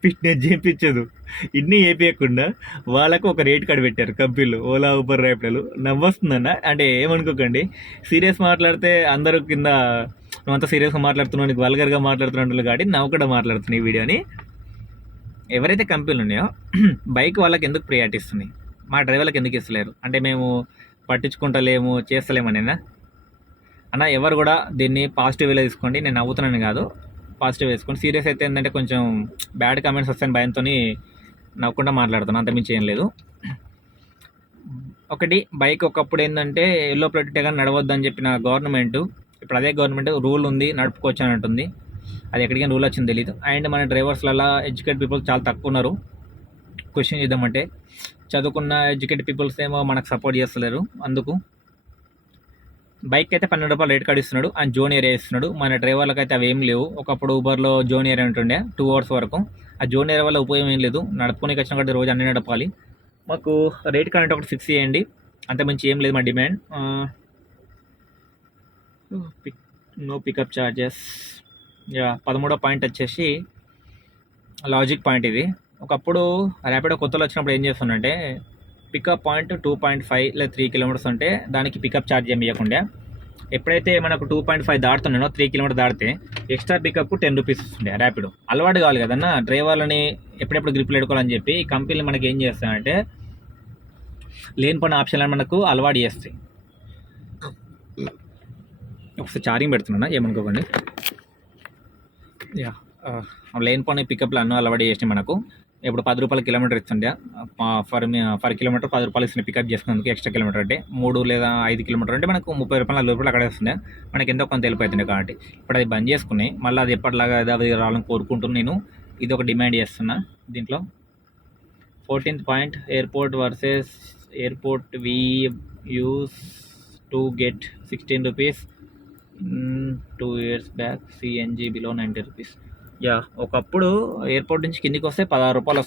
ఫిట్నెస్ చేయించదు. ఇన్ని ఏపీయకుండా వాళ్ళకు ఒక రేట్ కార్డు పెట్టారు కంపెనీలు, ఓలా ఊబర్ ర్యాపిడోలు. నవ్వొస్తుందన్న, అంటే ఏమనుకోకండి, సీరియస్ మాట్లాడితే అందరూ కింద నువ్వంతా సీరియస్గా మాట్లాడుతున్నావు, నీకు వల్గర్గా మాట్లాడుతున్నాడు కాబట్టి నవ్వకుండా మాట్లాడుతున్నాయి ఈ వీడియోని. ఎవరైతే కంపెనీలు ఉన్నాయో బైక్ వాళ్ళకి ఎందుకు ప్రియారిటీ ఇస్తున్నాయి, మా డ్రైవర్లకు ఎందుకు ఇస్తలేరు అంటే మేము పట్టించుకుంటలేము చేస్తలేమనేనా అన్న? ఎవరు కూడా దీన్ని పాజిటివ్ వేలో తీసుకోండి. నేను నవ్వుతున్నాను కాదు, పాజిటివ్ వేసుకోండి. సీరియస్ అయితే ఏంటంటే కొంచెం బ్యాడ్ కామెంట్స్ వస్తాయని భయంతో నవ్వకుండా మాట్లాడుతున్నాను, అంతమించి ఏం లేదు. ఒకటి, బైక్ ఒకప్పుడు ఏంటంటే ఎల్లో ప్లేట్ కానీ నడవద్దు అని చెప్పిన గవర్నమెంట్, ఇప్పుడు అదే గవర్నమెంట్ రూల్ ఉంది నడుపుకోవచ్చు అని అంటుంది. అది ఎక్కడికైనా రూల్ వచ్చింది తెలియదు. అండ్ మన డ్రైవర్స్లలో ఎడ్యుకేటెడ్ పీపుల్ చాలా తక్కువ ఉన్నారు. క్వశ్చన్ చేద్దామంటే చదువుకున్న ఎడ్యుకేటెడ్ పీపుల్స్ ఏమో మనకు సపోర్ట్ చేస్తలేరు. అందుకు బైక్ అయితే 12 రూపాయలు రేట్ కార్డు ఇస్తున్నాడు, అండ్ జోన్ ఏరియా ఇస్తున్నాడు. మన డ్రైవర్లకు అయితే అవి ఏం లేవు. ఒకప్పుడు ఊబర్లో జోన్ ఏరియా ఉంటుండే 2 అవర్స్ వరకు. ఆ జోన్ ఏరియా వల్ల ఉపయోగం ఏం లేదు. నడుపుకొని వచ్చిన కాబట్టి రోజు అన్నీ నడపాలి. మాకు రేట్ కార్డు అంటే ఒకటి ఫిక్స్ చేయండి, అంతకుమించి ఏం లేదు మా డిమాండ్. No pickup charges. 13వ పాయింట్ వచ్చేసి లాజిక్ పాయింట్. ఇది ఒకప్పుడు ర్యాపిడో కొత్తలో వచ్చినప్పుడు ఏం చేస్తుందంటే పికప్ పాయింట్ 2.5 లేదా 3 కిలోమీటర్స్ ఉంటే దానికి పికప్ ఛార్జ్ ఏమి ఇవ్వకుండా, ఎప్పుడైతే మనకు 2.5 దాడుతున్నానో 3 కిలోమీటర్ దాడితే ఎక్స్ట్రా పికప్ 10 రూపీస్ వస్తుండే. ర్యాపిడో అలవాటు కావాలి కదన్న డ్రైవర్లని ఎప్పుడెప్పుడు గ్రిప్లు పెట్టుకోవాలని చెప్పి ఈ కంపెనీలు మనకి ఏం చేస్తాయంటే లేని పని ఆప్షన్లను మనకు అలవాటు చేస్తాయి. ఒకసారి ఛార్జింగ్ పెడుతున్నా ఏమనుకోకండి. లేని పని పికప్లు అన్నీ అలవాటు చేసినాయి మనకు. ఇప్పుడు 10 రూపాయల కిలోమీటర్ ఇస్తుండే, ఫర్ కిలోమీటర్ 10 రూపాయలు ఇస్తుంది పికప్ చేసుకున్నందుకు. ఎక్స్ట్రా కిలోమీటర్ అంటే 3 లేదా 5 కిలోమీటర్ అంటే మనకు 30 రూపాయలు 40 రూపాయలు అక్కడే వస్తుండే. మనకి ఎంతో కొంత వెళ్ళిపోతుండే కాబట్టి ఇప్పుడు అది బంద్ చేసుకుని మళ్ళీ అది ఎప్పటిలాగా అది రావాలని కోరుకుంటున్నాను నేను. ఇది ఒక డిమాండ్ చేస్తున్నా. దీంట్లో 14th point, airport versus airport we use to get 16 rupees 2 years back, CNG below 90 rupees. ఒకప్పుడు ఎయిర్పోర్ట్ నుంచి కిందికి వస్తే 16 రూపాయలు